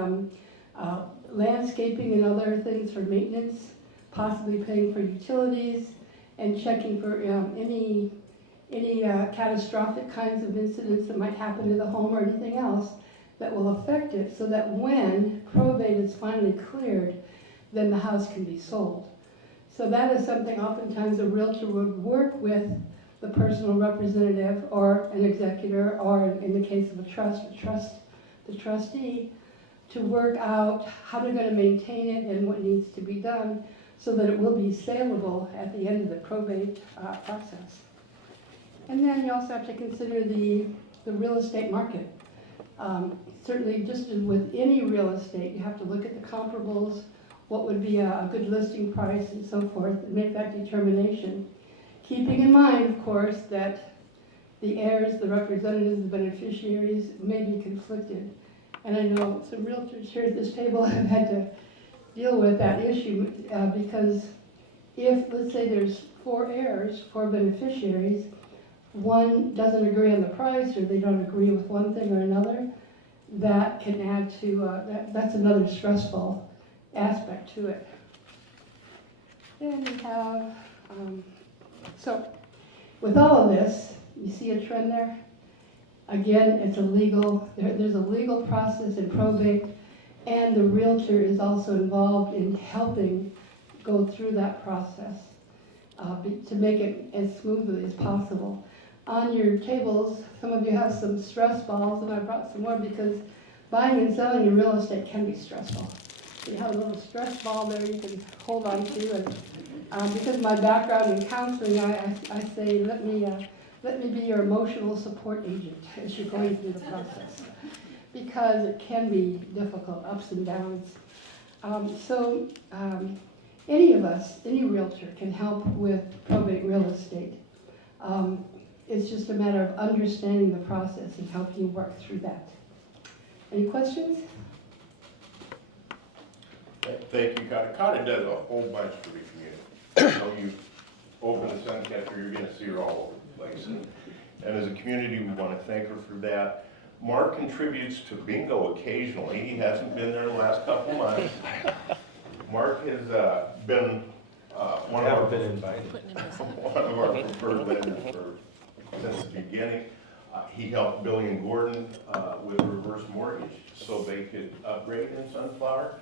landscaping and other things for maintenance, possibly paying for utilities, and checking for any catastrophic kinds of incidents that might happen to the home or anything else that will affect it, so that when probate is finally cleared, then the house can be sold. So that is something oftentimes a realtor would work with the personal representative or an executor, or in the case of a trust, the trustee, to work out how they're going to maintain it and what needs to be done so that it will be saleable at the end of the probate process. And then you also have to consider the real estate market. Certainly, just as with any real estate, you have to look at the comparables, what would be a good listing price and so forth, and make that determination. Keeping in mind, of course, that the heirs, the representatives, the beneficiaries may be conflicted. And I know some realtors here at this table have had to deal with that issue because if, let's say there's 4 heirs, 4 beneficiaries, one doesn't agree on the price or they don't agree with one thing or another, that can add to, that's another stressful aspect to it. Then we have, so with all of this, you see a trend there? Again, it's a legal, there's a legal process in probate, and the realtor is also involved in helping go through that process to make it as smoothly as possible. On your tables, some of you have some stress balls, and I brought some more because buying and selling in real estate can be stressful. So you have a little stress ball there you can hold on to, and because of my background in counseling, I say, let me be your emotional support agent as you're going through the process, because it can be difficult, ups and downs. Any of us, any realtor can help with probate real estate. It's just a matter of understanding the process and helping you work through that. Any questions? Thank you, Kata. Kata does a whole bunch for the community. So you open the Suncaster, you're gonna see her all over the place. And as a community, we wanna thank her for that. Mark contributes to bingo occasionally. He hasn't been there in the last couple months. Mark has been one of our preferred lenders since the beginning. He helped Billy and Gordon with a reverse mortgage so they could upgrade in Sunflower.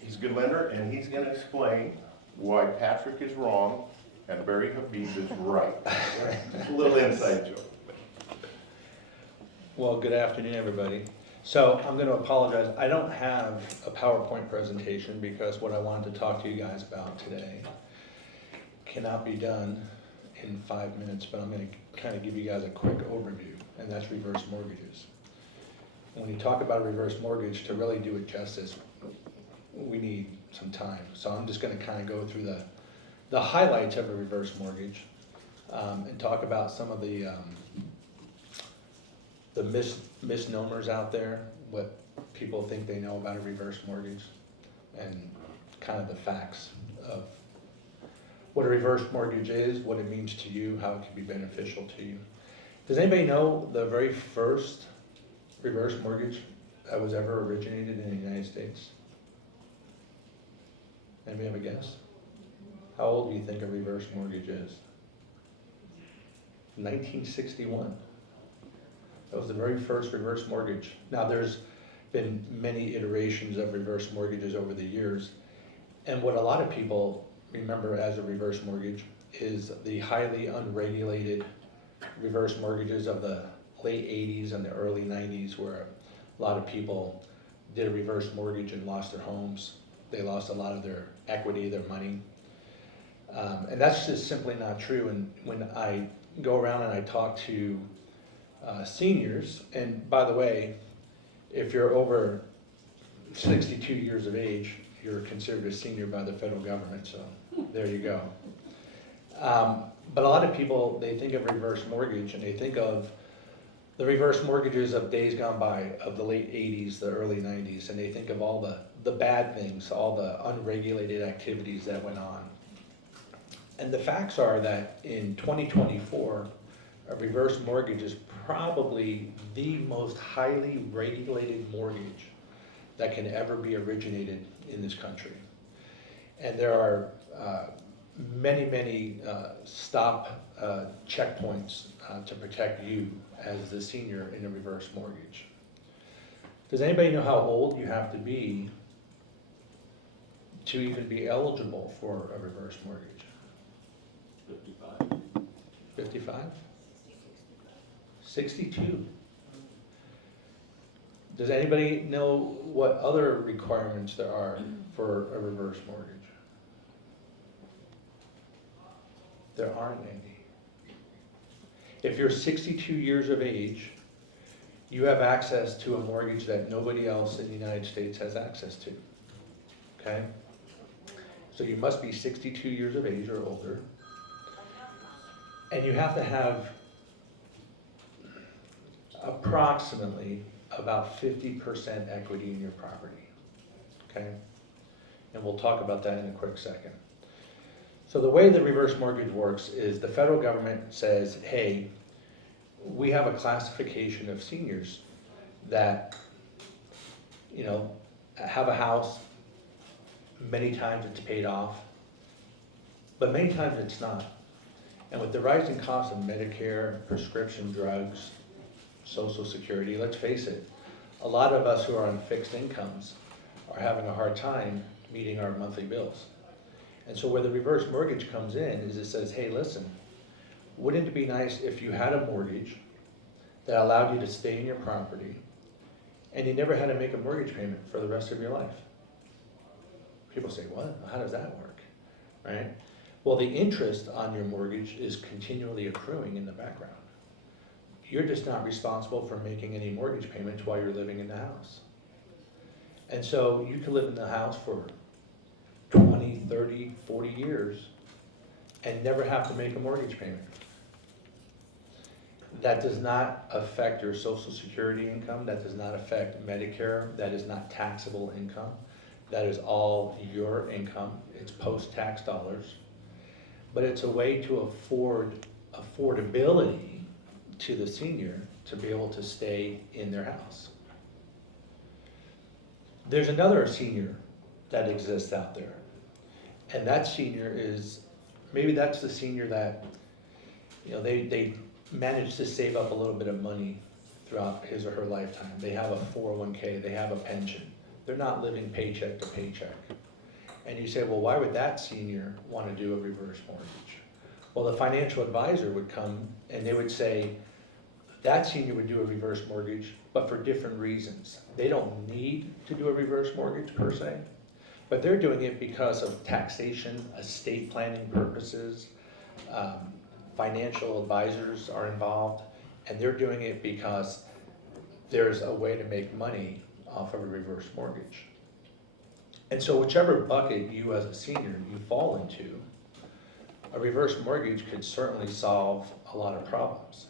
He's a good lender, and he's going to explain why Patrick is wrong and Barry Habib is right. Just a little inside joke. Well, good afternoon, everybody. So I'm going to apologize. I don't have a PowerPoint presentation because what I wanted to talk to you guys about today cannot be done in 5 minutes, but I'm going to kind of give you guys a quick overview, and that's reverse mortgages. When you talk about a reverse mortgage, to really do it justice, we need some time. So I'm just going to kind of go through the highlights of a reverse mortgage and talk about some of the misnomers out there, what people think they know about a reverse mortgage and kind of the facts of what a reverse mortgage is, what it means to you, how it can be beneficial to you. Does anybody know the very first reverse mortgage that was ever originated in the United States? Anybody have a guess? How old do you think a reverse mortgage is? 1961. That was the very first reverse mortgage. Now there's been many iterations of reverse mortgages over the years. And what a lot of people remember as a reverse mortgage is the highly unregulated reverse mortgages of the late 80s and the early 90s, where a lot of people did a reverse mortgage and lost their homes. They lost a lot of their equity, their money. And that's just simply not true. And when I go around and I talk to seniors, and by the way, if you're over 62 years of age, you're considered a senior by the federal government, so there you go. But a lot of people, they think of reverse mortgage and they think of the reverse mortgages of days gone by, of the late 80s, the early 90s, and they think of all the bad things, all the unregulated activities that went on. And the facts are that in 2024, a reverse mortgage is probably the most highly regulated mortgage that can ever be originated in this country. And there are many stop checkpoints to protect you as the senior in a reverse mortgage. Does anybody know how old you have to be to even be eligible for a reverse mortgage? 55. 55? 62. Does anybody know what other requirements there are for a reverse mortgage? There aren't any. If you're 62 years of age, you have access to a mortgage that nobody else in the United States has access to. Okay? So you must be 62 years of age or older. And you have to have approximately about 50% equity in your property. Okay? And we'll talk about that in a quick second. So the way the reverse mortgage works is the federal government says, hey, we have a classification of seniors that, you know, have a house, many times it's paid off, but many times it's not. And with the rising cost of Medicare, prescription drugs, Social Security, let's face it, a lot of us who are on fixed incomes are having a hard time meeting our monthly bills. And so where the reverse mortgage comes in is it says, hey, listen, wouldn't it be nice if you had a mortgage that allowed you to stay in your property and you never had to make a mortgage payment for the rest of your life? People say, what? How does that work? Right? Well, the interest on your mortgage is continually accruing in the background. You're just not responsible for making any mortgage payments while you're living in the house. And so you can live in the house for 20, 30, 40 years and never have to make a mortgage payment. That does not affect your Social Security income. That does not affect Medicare. That is not taxable income. That is all your income. It's post-tax dollars. But it's a way to afford affordability to the senior to be able to stay in their house. There's another senior that exists out there. And that senior is, maybe that's the senior that, you know, they managed to save up a little bit of money throughout his or her lifetime. They have a 401k, they have a pension. They're not living paycheck to paycheck. And you say, well, why would that senior want to do a reverse mortgage? Well, the financial advisor would come and they would say, that senior would do a reverse mortgage, but for different reasons. They don't need to do a reverse mortgage per se, but they're doing it because of taxation, estate planning purposes, financial advisors are involved, and they're doing it because there's a way to make money off of a reverse mortgage. And so whichever bucket you as a senior you fall into, a reverse mortgage could certainly solve a lot of problems.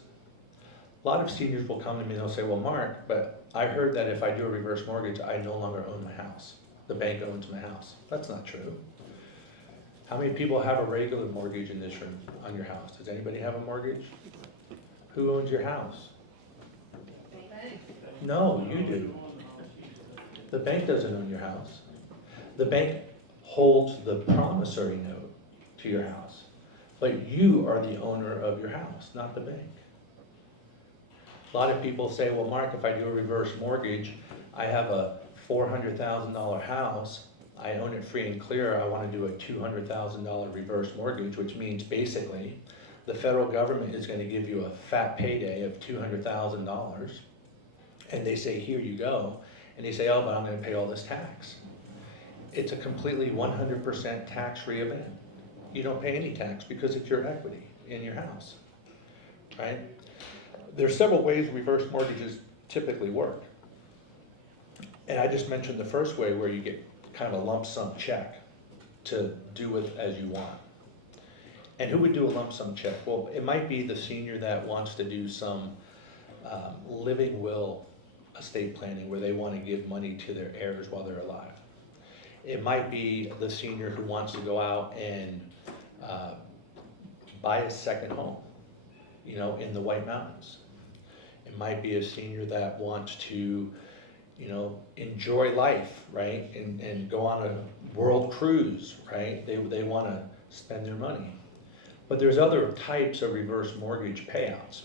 A lot of seniors will come to me and they'll say, well, Mark, but I heard that if I do a reverse mortgage, I no longer own my house. The bank owns my house. That's not true. How many people have a regular mortgage in this room on your house? Does anybody have a mortgage? Who owns your house? No, you do. The bank doesn't own your house. The bank holds the promissory note to your house, but you are the owner of your house, not the bank. A lot of people say, well, Mark, if I do a reverse mortgage, I have a $400,000 house, I own it free and clear, I want to do a $200,000 reverse mortgage, which means basically the federal government is going to give you a fat payday of $200,000, and they say, here you go, and they say, oh, but I'm going to pay all this tax. It's a completely 100% tax-free event. You don't pay any tax because it's your equity in your house, right? There's several ways reverse mortgages typically work. And I just mentioned the first way where you get kind of a lump sum check to do with as you want. And who would do a lump sum check? Well, it might be the senior that wants to do some living will estate planning where they want to give money to their heirs while they're alive. It might be the senior who wants to go out and buy a second home, you know, in the White Mountains. It might be a senior that wants to, you know, enjoy life, right? And go on a world cruise, right? They want to spend their money. But there's other types of reverse mortgage payouts.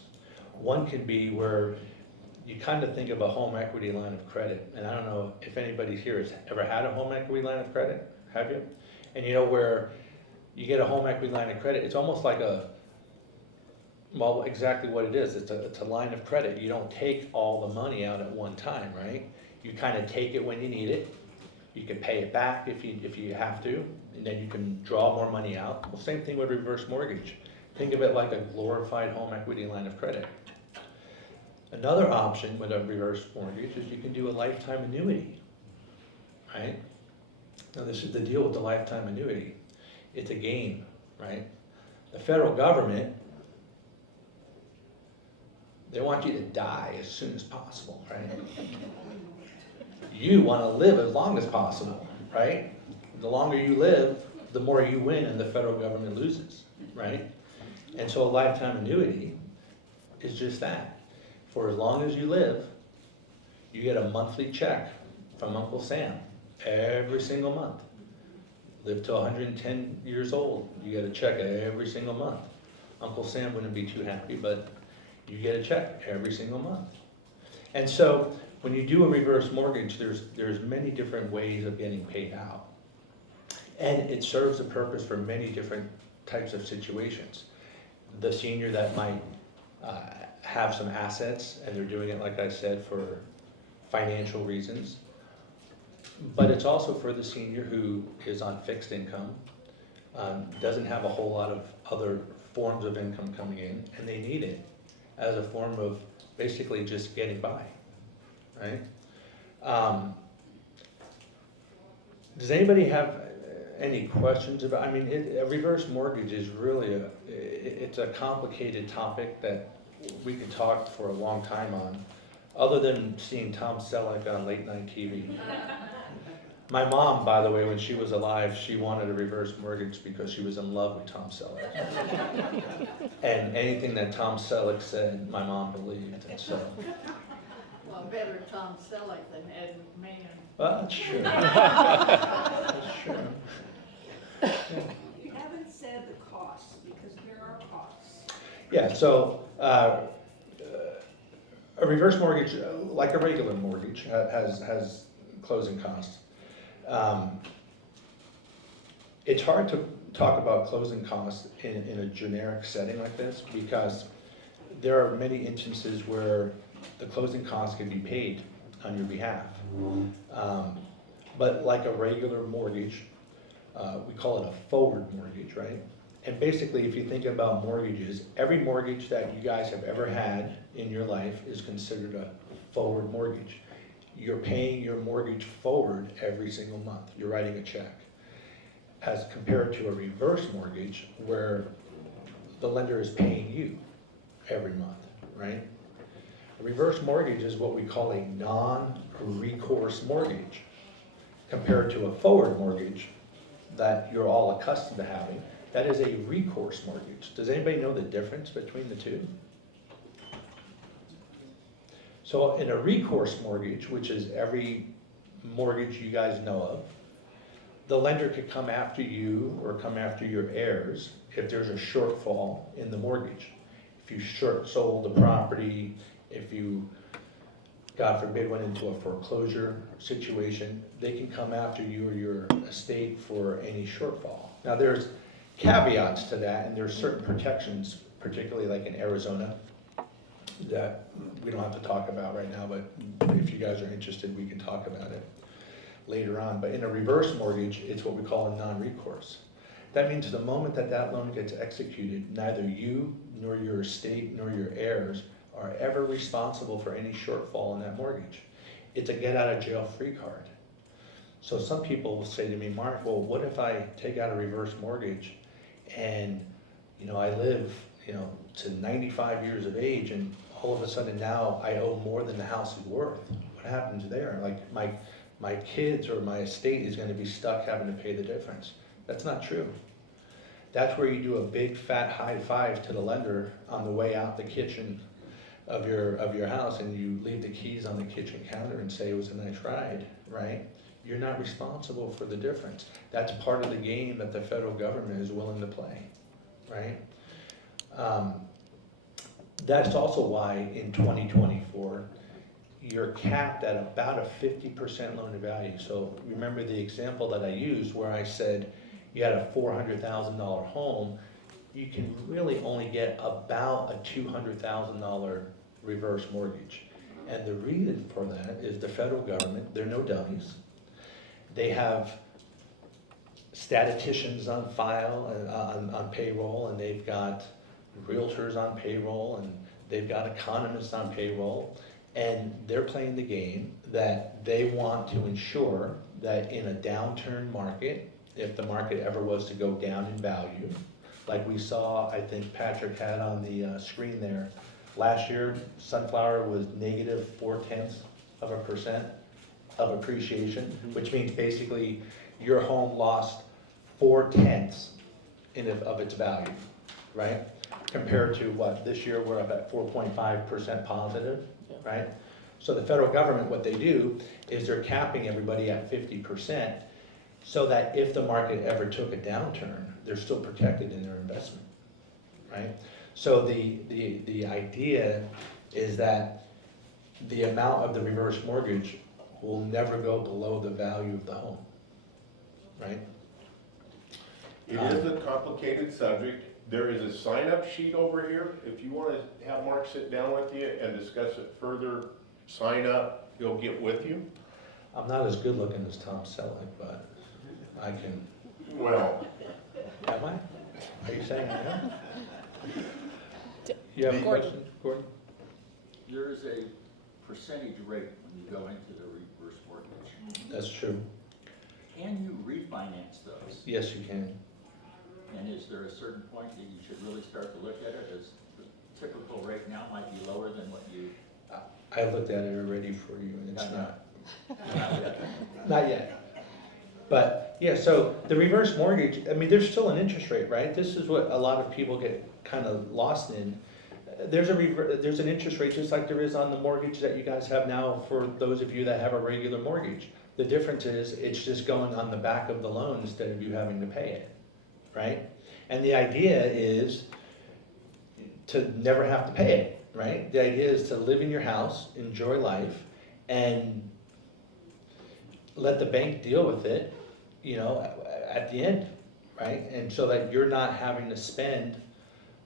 One can be where you kind of think of a home equity line of credit. And I don't know if anybody here has ever had a home equity line of credit, have you? And you know where you get a home equity line of credit, it's almost like a, well, exactly what it is. It's a line of credit. You don't take all the money out at one time, right? You kind of take it when you need it. You can pay it back if you have to, and then you can draw more money out. Well, same thing with reverse mortgage. Think of it like a glorified home equity line of credit. Another option with a reverse mortgage is you can do a lifetime annuity, right? Now this is the deal with the lifetime annuity. It's a game, right? The federal government, they want you to die as soon as possible, right? You want to live as long as possible, right? The longer you live, the more you win and the federal government loses, right? And so a lifetime annuity is just that. For as long as you live, you get a monthly check from Uncle Sam every single month. Live to 110 years old, you get a check every single month. Uncle Sam wouldn't be too happy, but you get a check every single month. And so when you do a reverse mortgage, there's many different ways of getting paid out. And it serves a purpose for many different types of situations. The senior that might have some assets and they're doing it, like I said, for financial reasons. But it's also for the senior who is on fixed income, doesn't have a whole lot of other forms of income coming in, and they need it as a form of basically just getting by, right? Does anybody have any questions about, I mean, a reverse mortgage is really it's a complicated topic that we could talk for a long time on, other than seeing Tom Selleck on late night TV. My mom, by the way, when she was alive, she wanted a reverse mortgage because she was in love with Tom Selleck. And anything that Tom Selleck said, my mom believed, and so. Well, better Tom Selleck than Ed McMahon. Well, that's true. That's true. You haven't said the costs, because there are costs. Yeah, so a reverse mortgage, like a regular mortgage, has closing costs. It's hard to talk about closing costs in a generic setting like this because there are many instances where the closing costs can be paid on your behalf. But like a regular mortgage, we call it a forward mortgage, right? And basically, if you think about mortgages, every mortgage that you guys have ever had in your life is considered a forward mortgage. You're paying your mortgage forward every single month. You're writing a check. As compared to a reverse mortgage where the lender is paying you every month, right? A reverse mortgage is what we call a non-recourse mortgage, compared to a forward mortgage that you're all accustomed to having. That is a recourse mortgage. Does anybody know the difference between the two? So in a recourse mortgage, which is every mortgage you guys know of, the lender could come after you or come after your heirs if there's a shortfall in the mortgage. If you short sold the property, if you, God forbid, went into a foreclosure situation, they can come after you or your estate for any shortfall. Now there's caveats to that, and there's certain protections, particularly like in Arizona, that we don't have to talk about right now, but if you guys are interested, we can talk about it later on. But in a reverse mortgage, it's what we call a non-recourse. That means the moment that that loan gets executed, neither you nor your estate nor your heirs are ever responsible for any shortfall in that mortgage. It's a get out of jail free card. So some people will say to me, Mark, well, what if I take out a reverse mortgage and, I live, to 95 years of age, and all of a sudden now I owe more than the house is worth? What happens there? Like my kids or my estate is going to be stuck having to pay the difference. That's not true. That's where you do a big fat high five to the lender on the way out the kitchen of your house, and you leave the keys on the kitchen counter and say it was a nice ride, right? You're not responsible for the difference. That's part of the game that the federal government is willing to play, right? That's also why in 2024, you're capped at about a 50% loan to value. So remember the example that I used where I said you had a $400,000 home, you can really only get about a $200,000 reverse mortgage. And the reason for that is the federal government, they're no dummies. They have statisticians on file, on payroll, and they've got realtors on payroll, and they've got economists on payroll, and they're playing the game that they want to ensure that in a downturn market, if the market ever was to go down in value, like we saw, I think Patrick had on the screen there, last year, sunflower was negative 0.4% of appreciation, which means basically your home lost 0.4 of its value, right? Compared to what, this year we're up at 4.5% positive, right? So the federal government, what they do is they're capping everybody at 50% so that if the market ever took a downturn, they're still protected in their investment, right? So the idea is that the amount of the reverse mortgage will never go below the value of the home, right? It is a complicated subject. There is a sign-up sheet over here. If you want to have Mark sit down with you and discuss it further, sign up, he'll get with you. I'm not as good looking as Tom Selleck, but I can. Well, Am I? Are you saying I am? You have a question, Gordon? There is a percentage rate when you go into the reverse mortgage. That's true. Can you refinance those? Yes, you can. And is there a certain point that you should really start to look at it as the typical rate now might be lower than what you? I looked at it already for you, and it's not. Not yet. Not yet. But, yeah, so the reverse mortgage, I mean, there's still an interest rate, right? This is what a lot of people get kind of lost in. There's an interest rate just like there is on the mortgage that you guys have now for those of you that have a regular mortgage. The difference is it's just going on the back of the loan instead of you having to pay it, right? And the idea is to never have to pay it, right? The idea is to live in your house, enjoy life, and let the bank deal with it, at the end, right? And so that you're not having to spend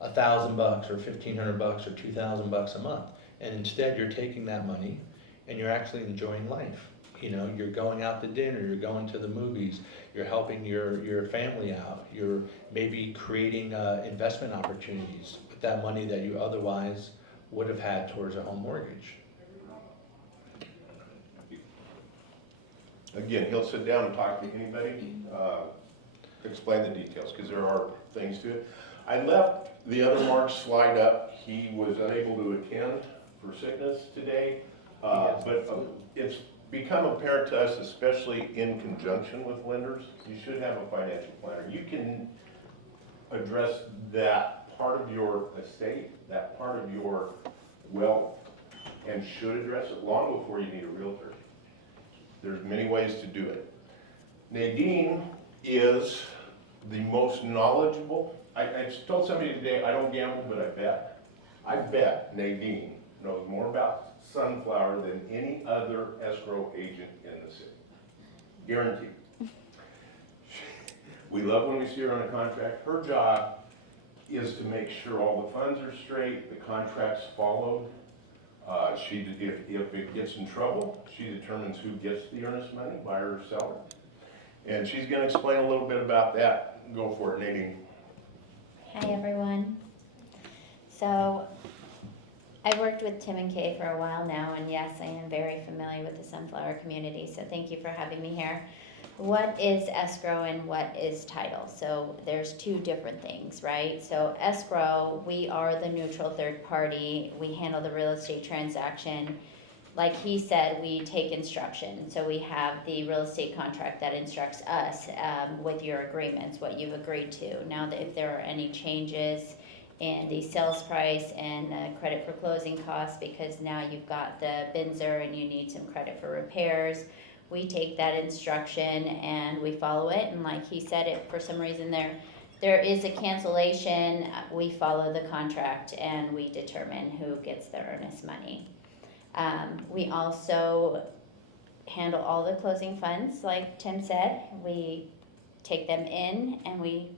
$1,000 or $1,500 or $2,000 a month. And instead you're taking that money and you're actually enjoying life. You're going out to dinner, you're going to the movies, you're helping your family out, you're maybe creating investment opportunities with that money that you otherwise would have had towards a home mortgage. again, he'll sit down and talk to anybody, explain the details, because there are things to it. I left the other Mark's slide up. He was unable to attend. for sickness today. But it's become apparent to us, especially in conjunction with lenders, you should have a financial planner. You can address that part of your estate, that part of your wealth, and should address it long before you need a realtor. There's many ways to do it. Nadine is the most knowledgeable. I told somebody today, I don't gamble, but I bet Nadine knows more about sunflower than any other escrow agent in the city. Guaranteed. We love when we see her on a contract. Her job is to make sure all the funds are straight, the contract's followed. If it gets in trouble, she determines who gets the earnest money, buyer or seller. And she's gonna explain a little bit about that. Go for it, Nadine. Hi, everyone. So I've worked with Tim and Kay for a while now, and yes, I am very familiar with the sunflower community, so thank you for having me here. What is escrow and what is title? So there's two different things, right? So escrow, we are the neutral third party. We handle the real estate transaction. Like he said, we take instruction. So we have the real estate contract that instructs us with your agreements, what you've agreed to. Now, that if there are any changes in the sales price and the credit for closing costs, because now you've got the Binzer and you need some credit for repairs, we take that instruction and we follow it. And like he said, if for some reason there is a cancellation, we follow the contract and we determine who gets the earnest money. We also handle all the closing funds, like Tim said. We take them in and we,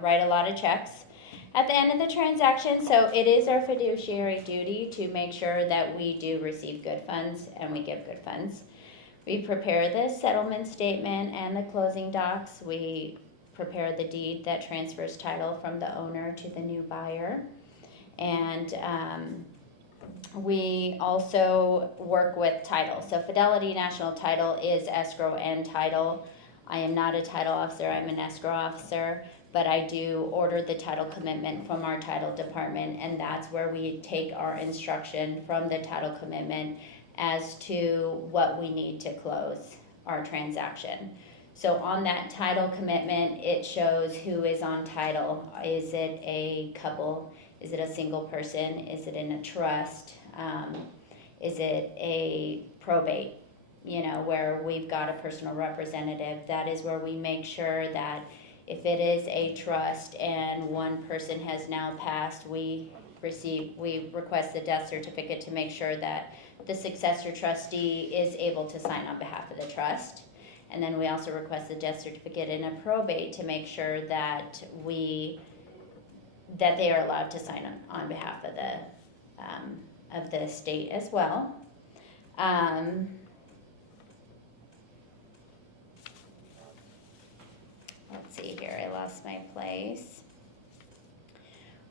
write a lot of checks at the end of the transaction. So it is our fiduciary duty to make sure that we do receive good funds and we give good funds. We prepare the settlement statement and the closing docs. We prepare the deed that transfers title from the owner to the new buyer. And we also work with title. So Fidelity National Title is escrow and title. I am not a title officer, I'm an escrow officer, but I do order the title commitment from our title department, and that's where we take our instruction from the title commitment as to what we need to close our transaction. So on that title commitment, it shows who is on title. Is it a couple? Is it a single person? Is it in a trust? Is it a probate? Where we've got a personal representative. That is where we make sure that if it is a trust and one person has now passed, we request the death certificate to make sure that the successor trustee is able to sign on behalf of the trust. And then we also request the death certificate in a probate to make sure that they are allowed to sign on behalf of the estate as well. Let's see here, I lost my place.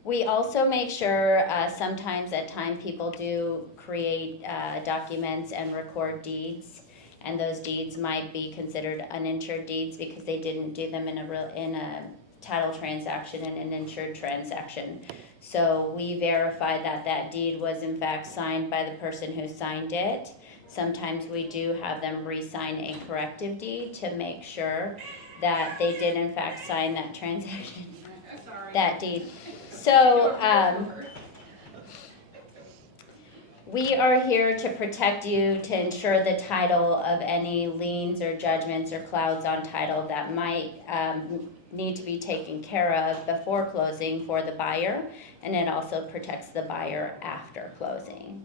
We also make sure sometimes at time people do create documents and record deeds, and those deeds might be considered uninsured deeds because they didn't do them in a title transaction and an insured transaction. So we verify that that deed was in fact signed by the person who signed it. Sometimes we do have them re-sign a corrective deed to make sure that they did in fact sign that transaction, that deed. So we are here to protect you, to ensure the title of any liens or judgments or clouds on title that might need to be taken care of before closing for the buyer, and it also protects the buyer after closing.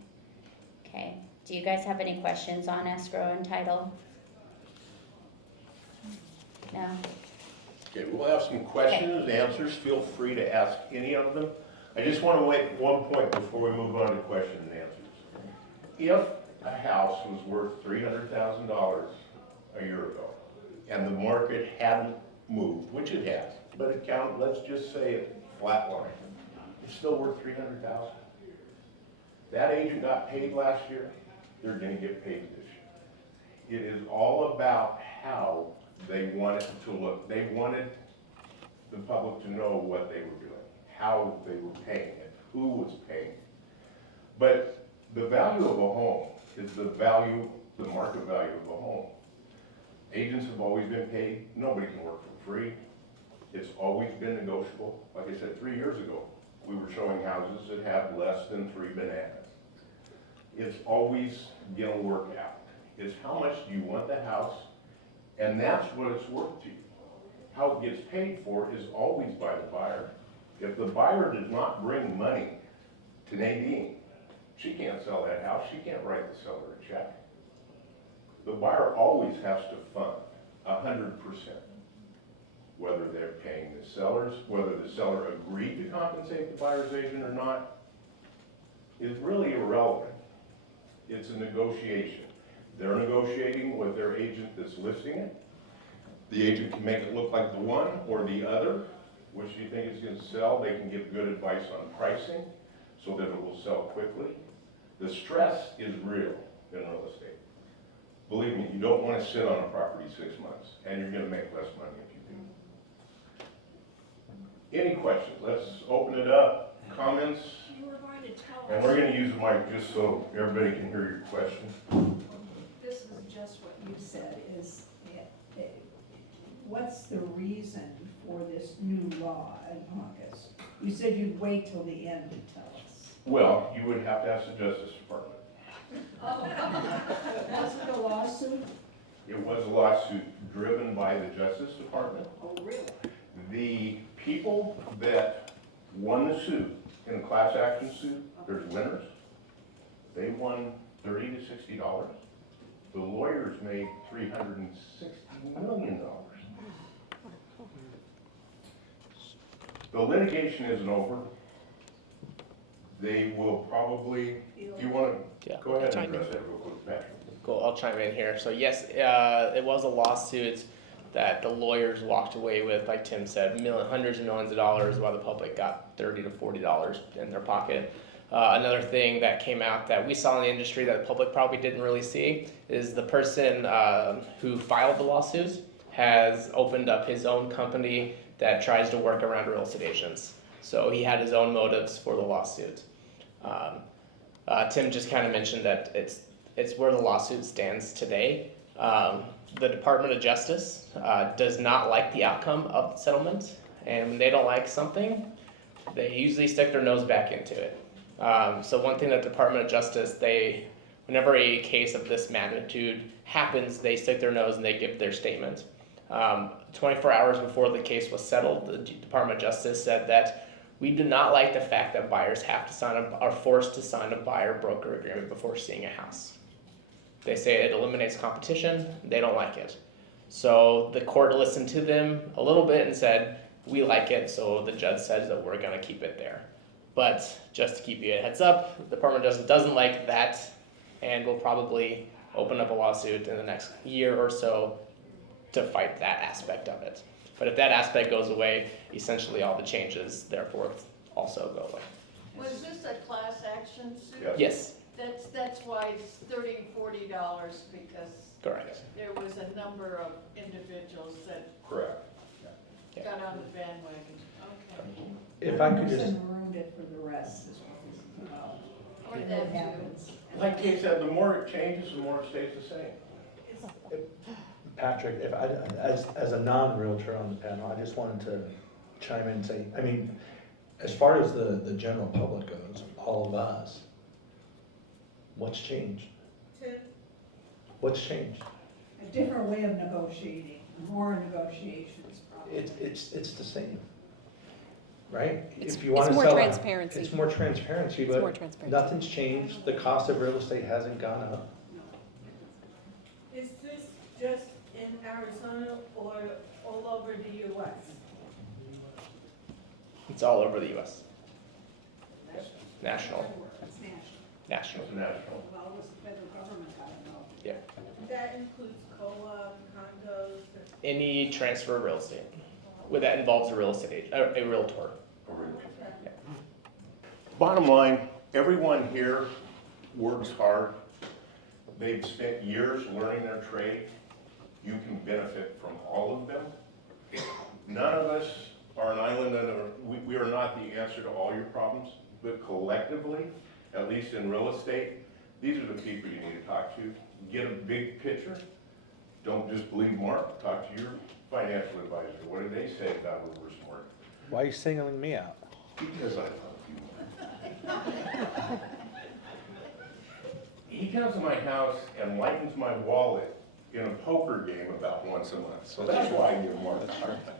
Okay, do you guys have any questions on escrow and title? No? Okay, we'll have some questions, answers. Feel free to ask any of them. I just want to make one point before we move on to questions and answers. If a house was worth $300,000 a year ago and the market hadn't moved, which it has, but it counted, let's just say it flatlined, it's still worth $300,000. That agent got paid last year, they're going to get paid this year. It is all about how they want it to look. They wanted the public to know what they were doing, how they were paying it, who was paying. But the value of a home is the value, the market value of a home. Agents have always been paid, nobody can work for free. It's always been negotiable. Like I said, 3 years ago, we were showing houses that had less than 3 bananas. It's always gonna work out. It's how much do you want the house, and that's what it's worth to you. How it gets paid for is always by the buyer. If the buyer does not bring money to Nadine, she can't sell that house, she can't write the seller a check. The buyer always has to fund 100%. Whether they're paying the sellers, whether the seller agreed to compensate the buyer's agent or not, is really irrelevant. It's a negotiation. They're negotiating with their agent that's listing it. The agent can make it look like the one or the other, which you think is gonna sell. They can give good advice on pricing so that it will sell quickly. The stress is real in real estate. Believe me, you don't wanna sit on a property 6 months, and you're gonna make less money if you do. Any questions? Let's open it up. Comments? You were going to tell And us, we're gonna use the mic just so everybody can hear your question. this is just what you said, is, what's the reason for this new law in August? You said you'd wait till the end to tell us. Well, you would have to ask the Justice Department. Was it a lawsuit? It was a lawsuit driven by the Justice Department. Oh, really? The people that won the suit, in the class action suit, there's winners. They won $30 to $60. The lawyers made $360 million. The litigation isn't over. They will probably, if you want Yeah, to, go ahead I'll and chime in. address that real quick, Patrick. Cool, I'll chime in here. So yes, it was a lawsuit that the lawyers walked away with, like Tim said, hundreds of millions of dollars, while the public got $30 to $40 in their pocket. Another thing that came out that we saw in the industry that the public probably didn't really see is the person who filed the lawsuit has opened up his own company that tries to work around real estate agents. So he had his own motives for the lawsuit. Tim just kind of mentioned that it's where the lawsuit stands today. The Department of Justice does not like the outcome of the settlement, and when they don't like something, they usually stick their nose back into it. So one thing that the Department of Justice, whenever a case of this magnitude happens, they stick their nose and they give their statement. 24 hours before the case was settled, the Department of Justice said that we do not like the fact that buyers have to are forced to sign a buyer-broker agreement before seeing a house. They say it eliminates competition. They don't like it. So the court listened to them a little bit and said, we like it, so the judge says that we're gonna keep it there. But just to keep you a heads up, the Department of Justice doesn't like that and will probably open up a lawsuit in the next year or so to fight that aspect of it. But if that aspect goes away, essentially all the changes therefore also go away. Was this a class action suit? Yes. Yes, That's why it's $30, $40, because correct. there was a number of individuals that Correct. got on the bandwagon. Okay. If I could just, Person ruined it for the rest, is what this is about. Or And them that too. happens. Like Kate said, the more it changes, the more it stays the same. Patrick, if I, as a non-realtor on the panel, I just wanted to chime in and say, I mean, as far as the general public goes, all of us, what's changed? What's changed? A different way of negotiating, more negotiations probably. It's the same, right? It's- If you wanna it's more sell a- transparency. It's more transparency, It's more but transparency. nothing's changed, the cost of real estate hasn't gone up. Is this just in Arizona or all over the US? It's all over the US. National, It's national. national. It's national. Well, it was the federal government, I don't know. Yeah. That includes co-op, condos, Any transfer of real estate, that involves a real estate agent, a realtor. Bottom line, everyone here works hard. They've spent years learning their trade. You can benefit from all of them. None of us are an island, and we are not the answer to all your problems, but collectively, at least in real estate, these are the people you need to talk to. Get a big picture. Don't just believe Mark. Talk to your financial advisor. What do they say about reverse mortgage? Why are you singling me out? Because I love you. He comes to my house and lightens my wallet in a poker game about once a month, so that's why I give Mark a hard time.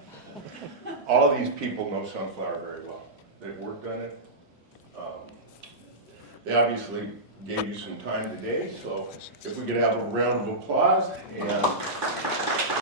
All of these people know Sunflower very well. They've worked on it. They obviously gave you some time today, so if we could have a round of applause and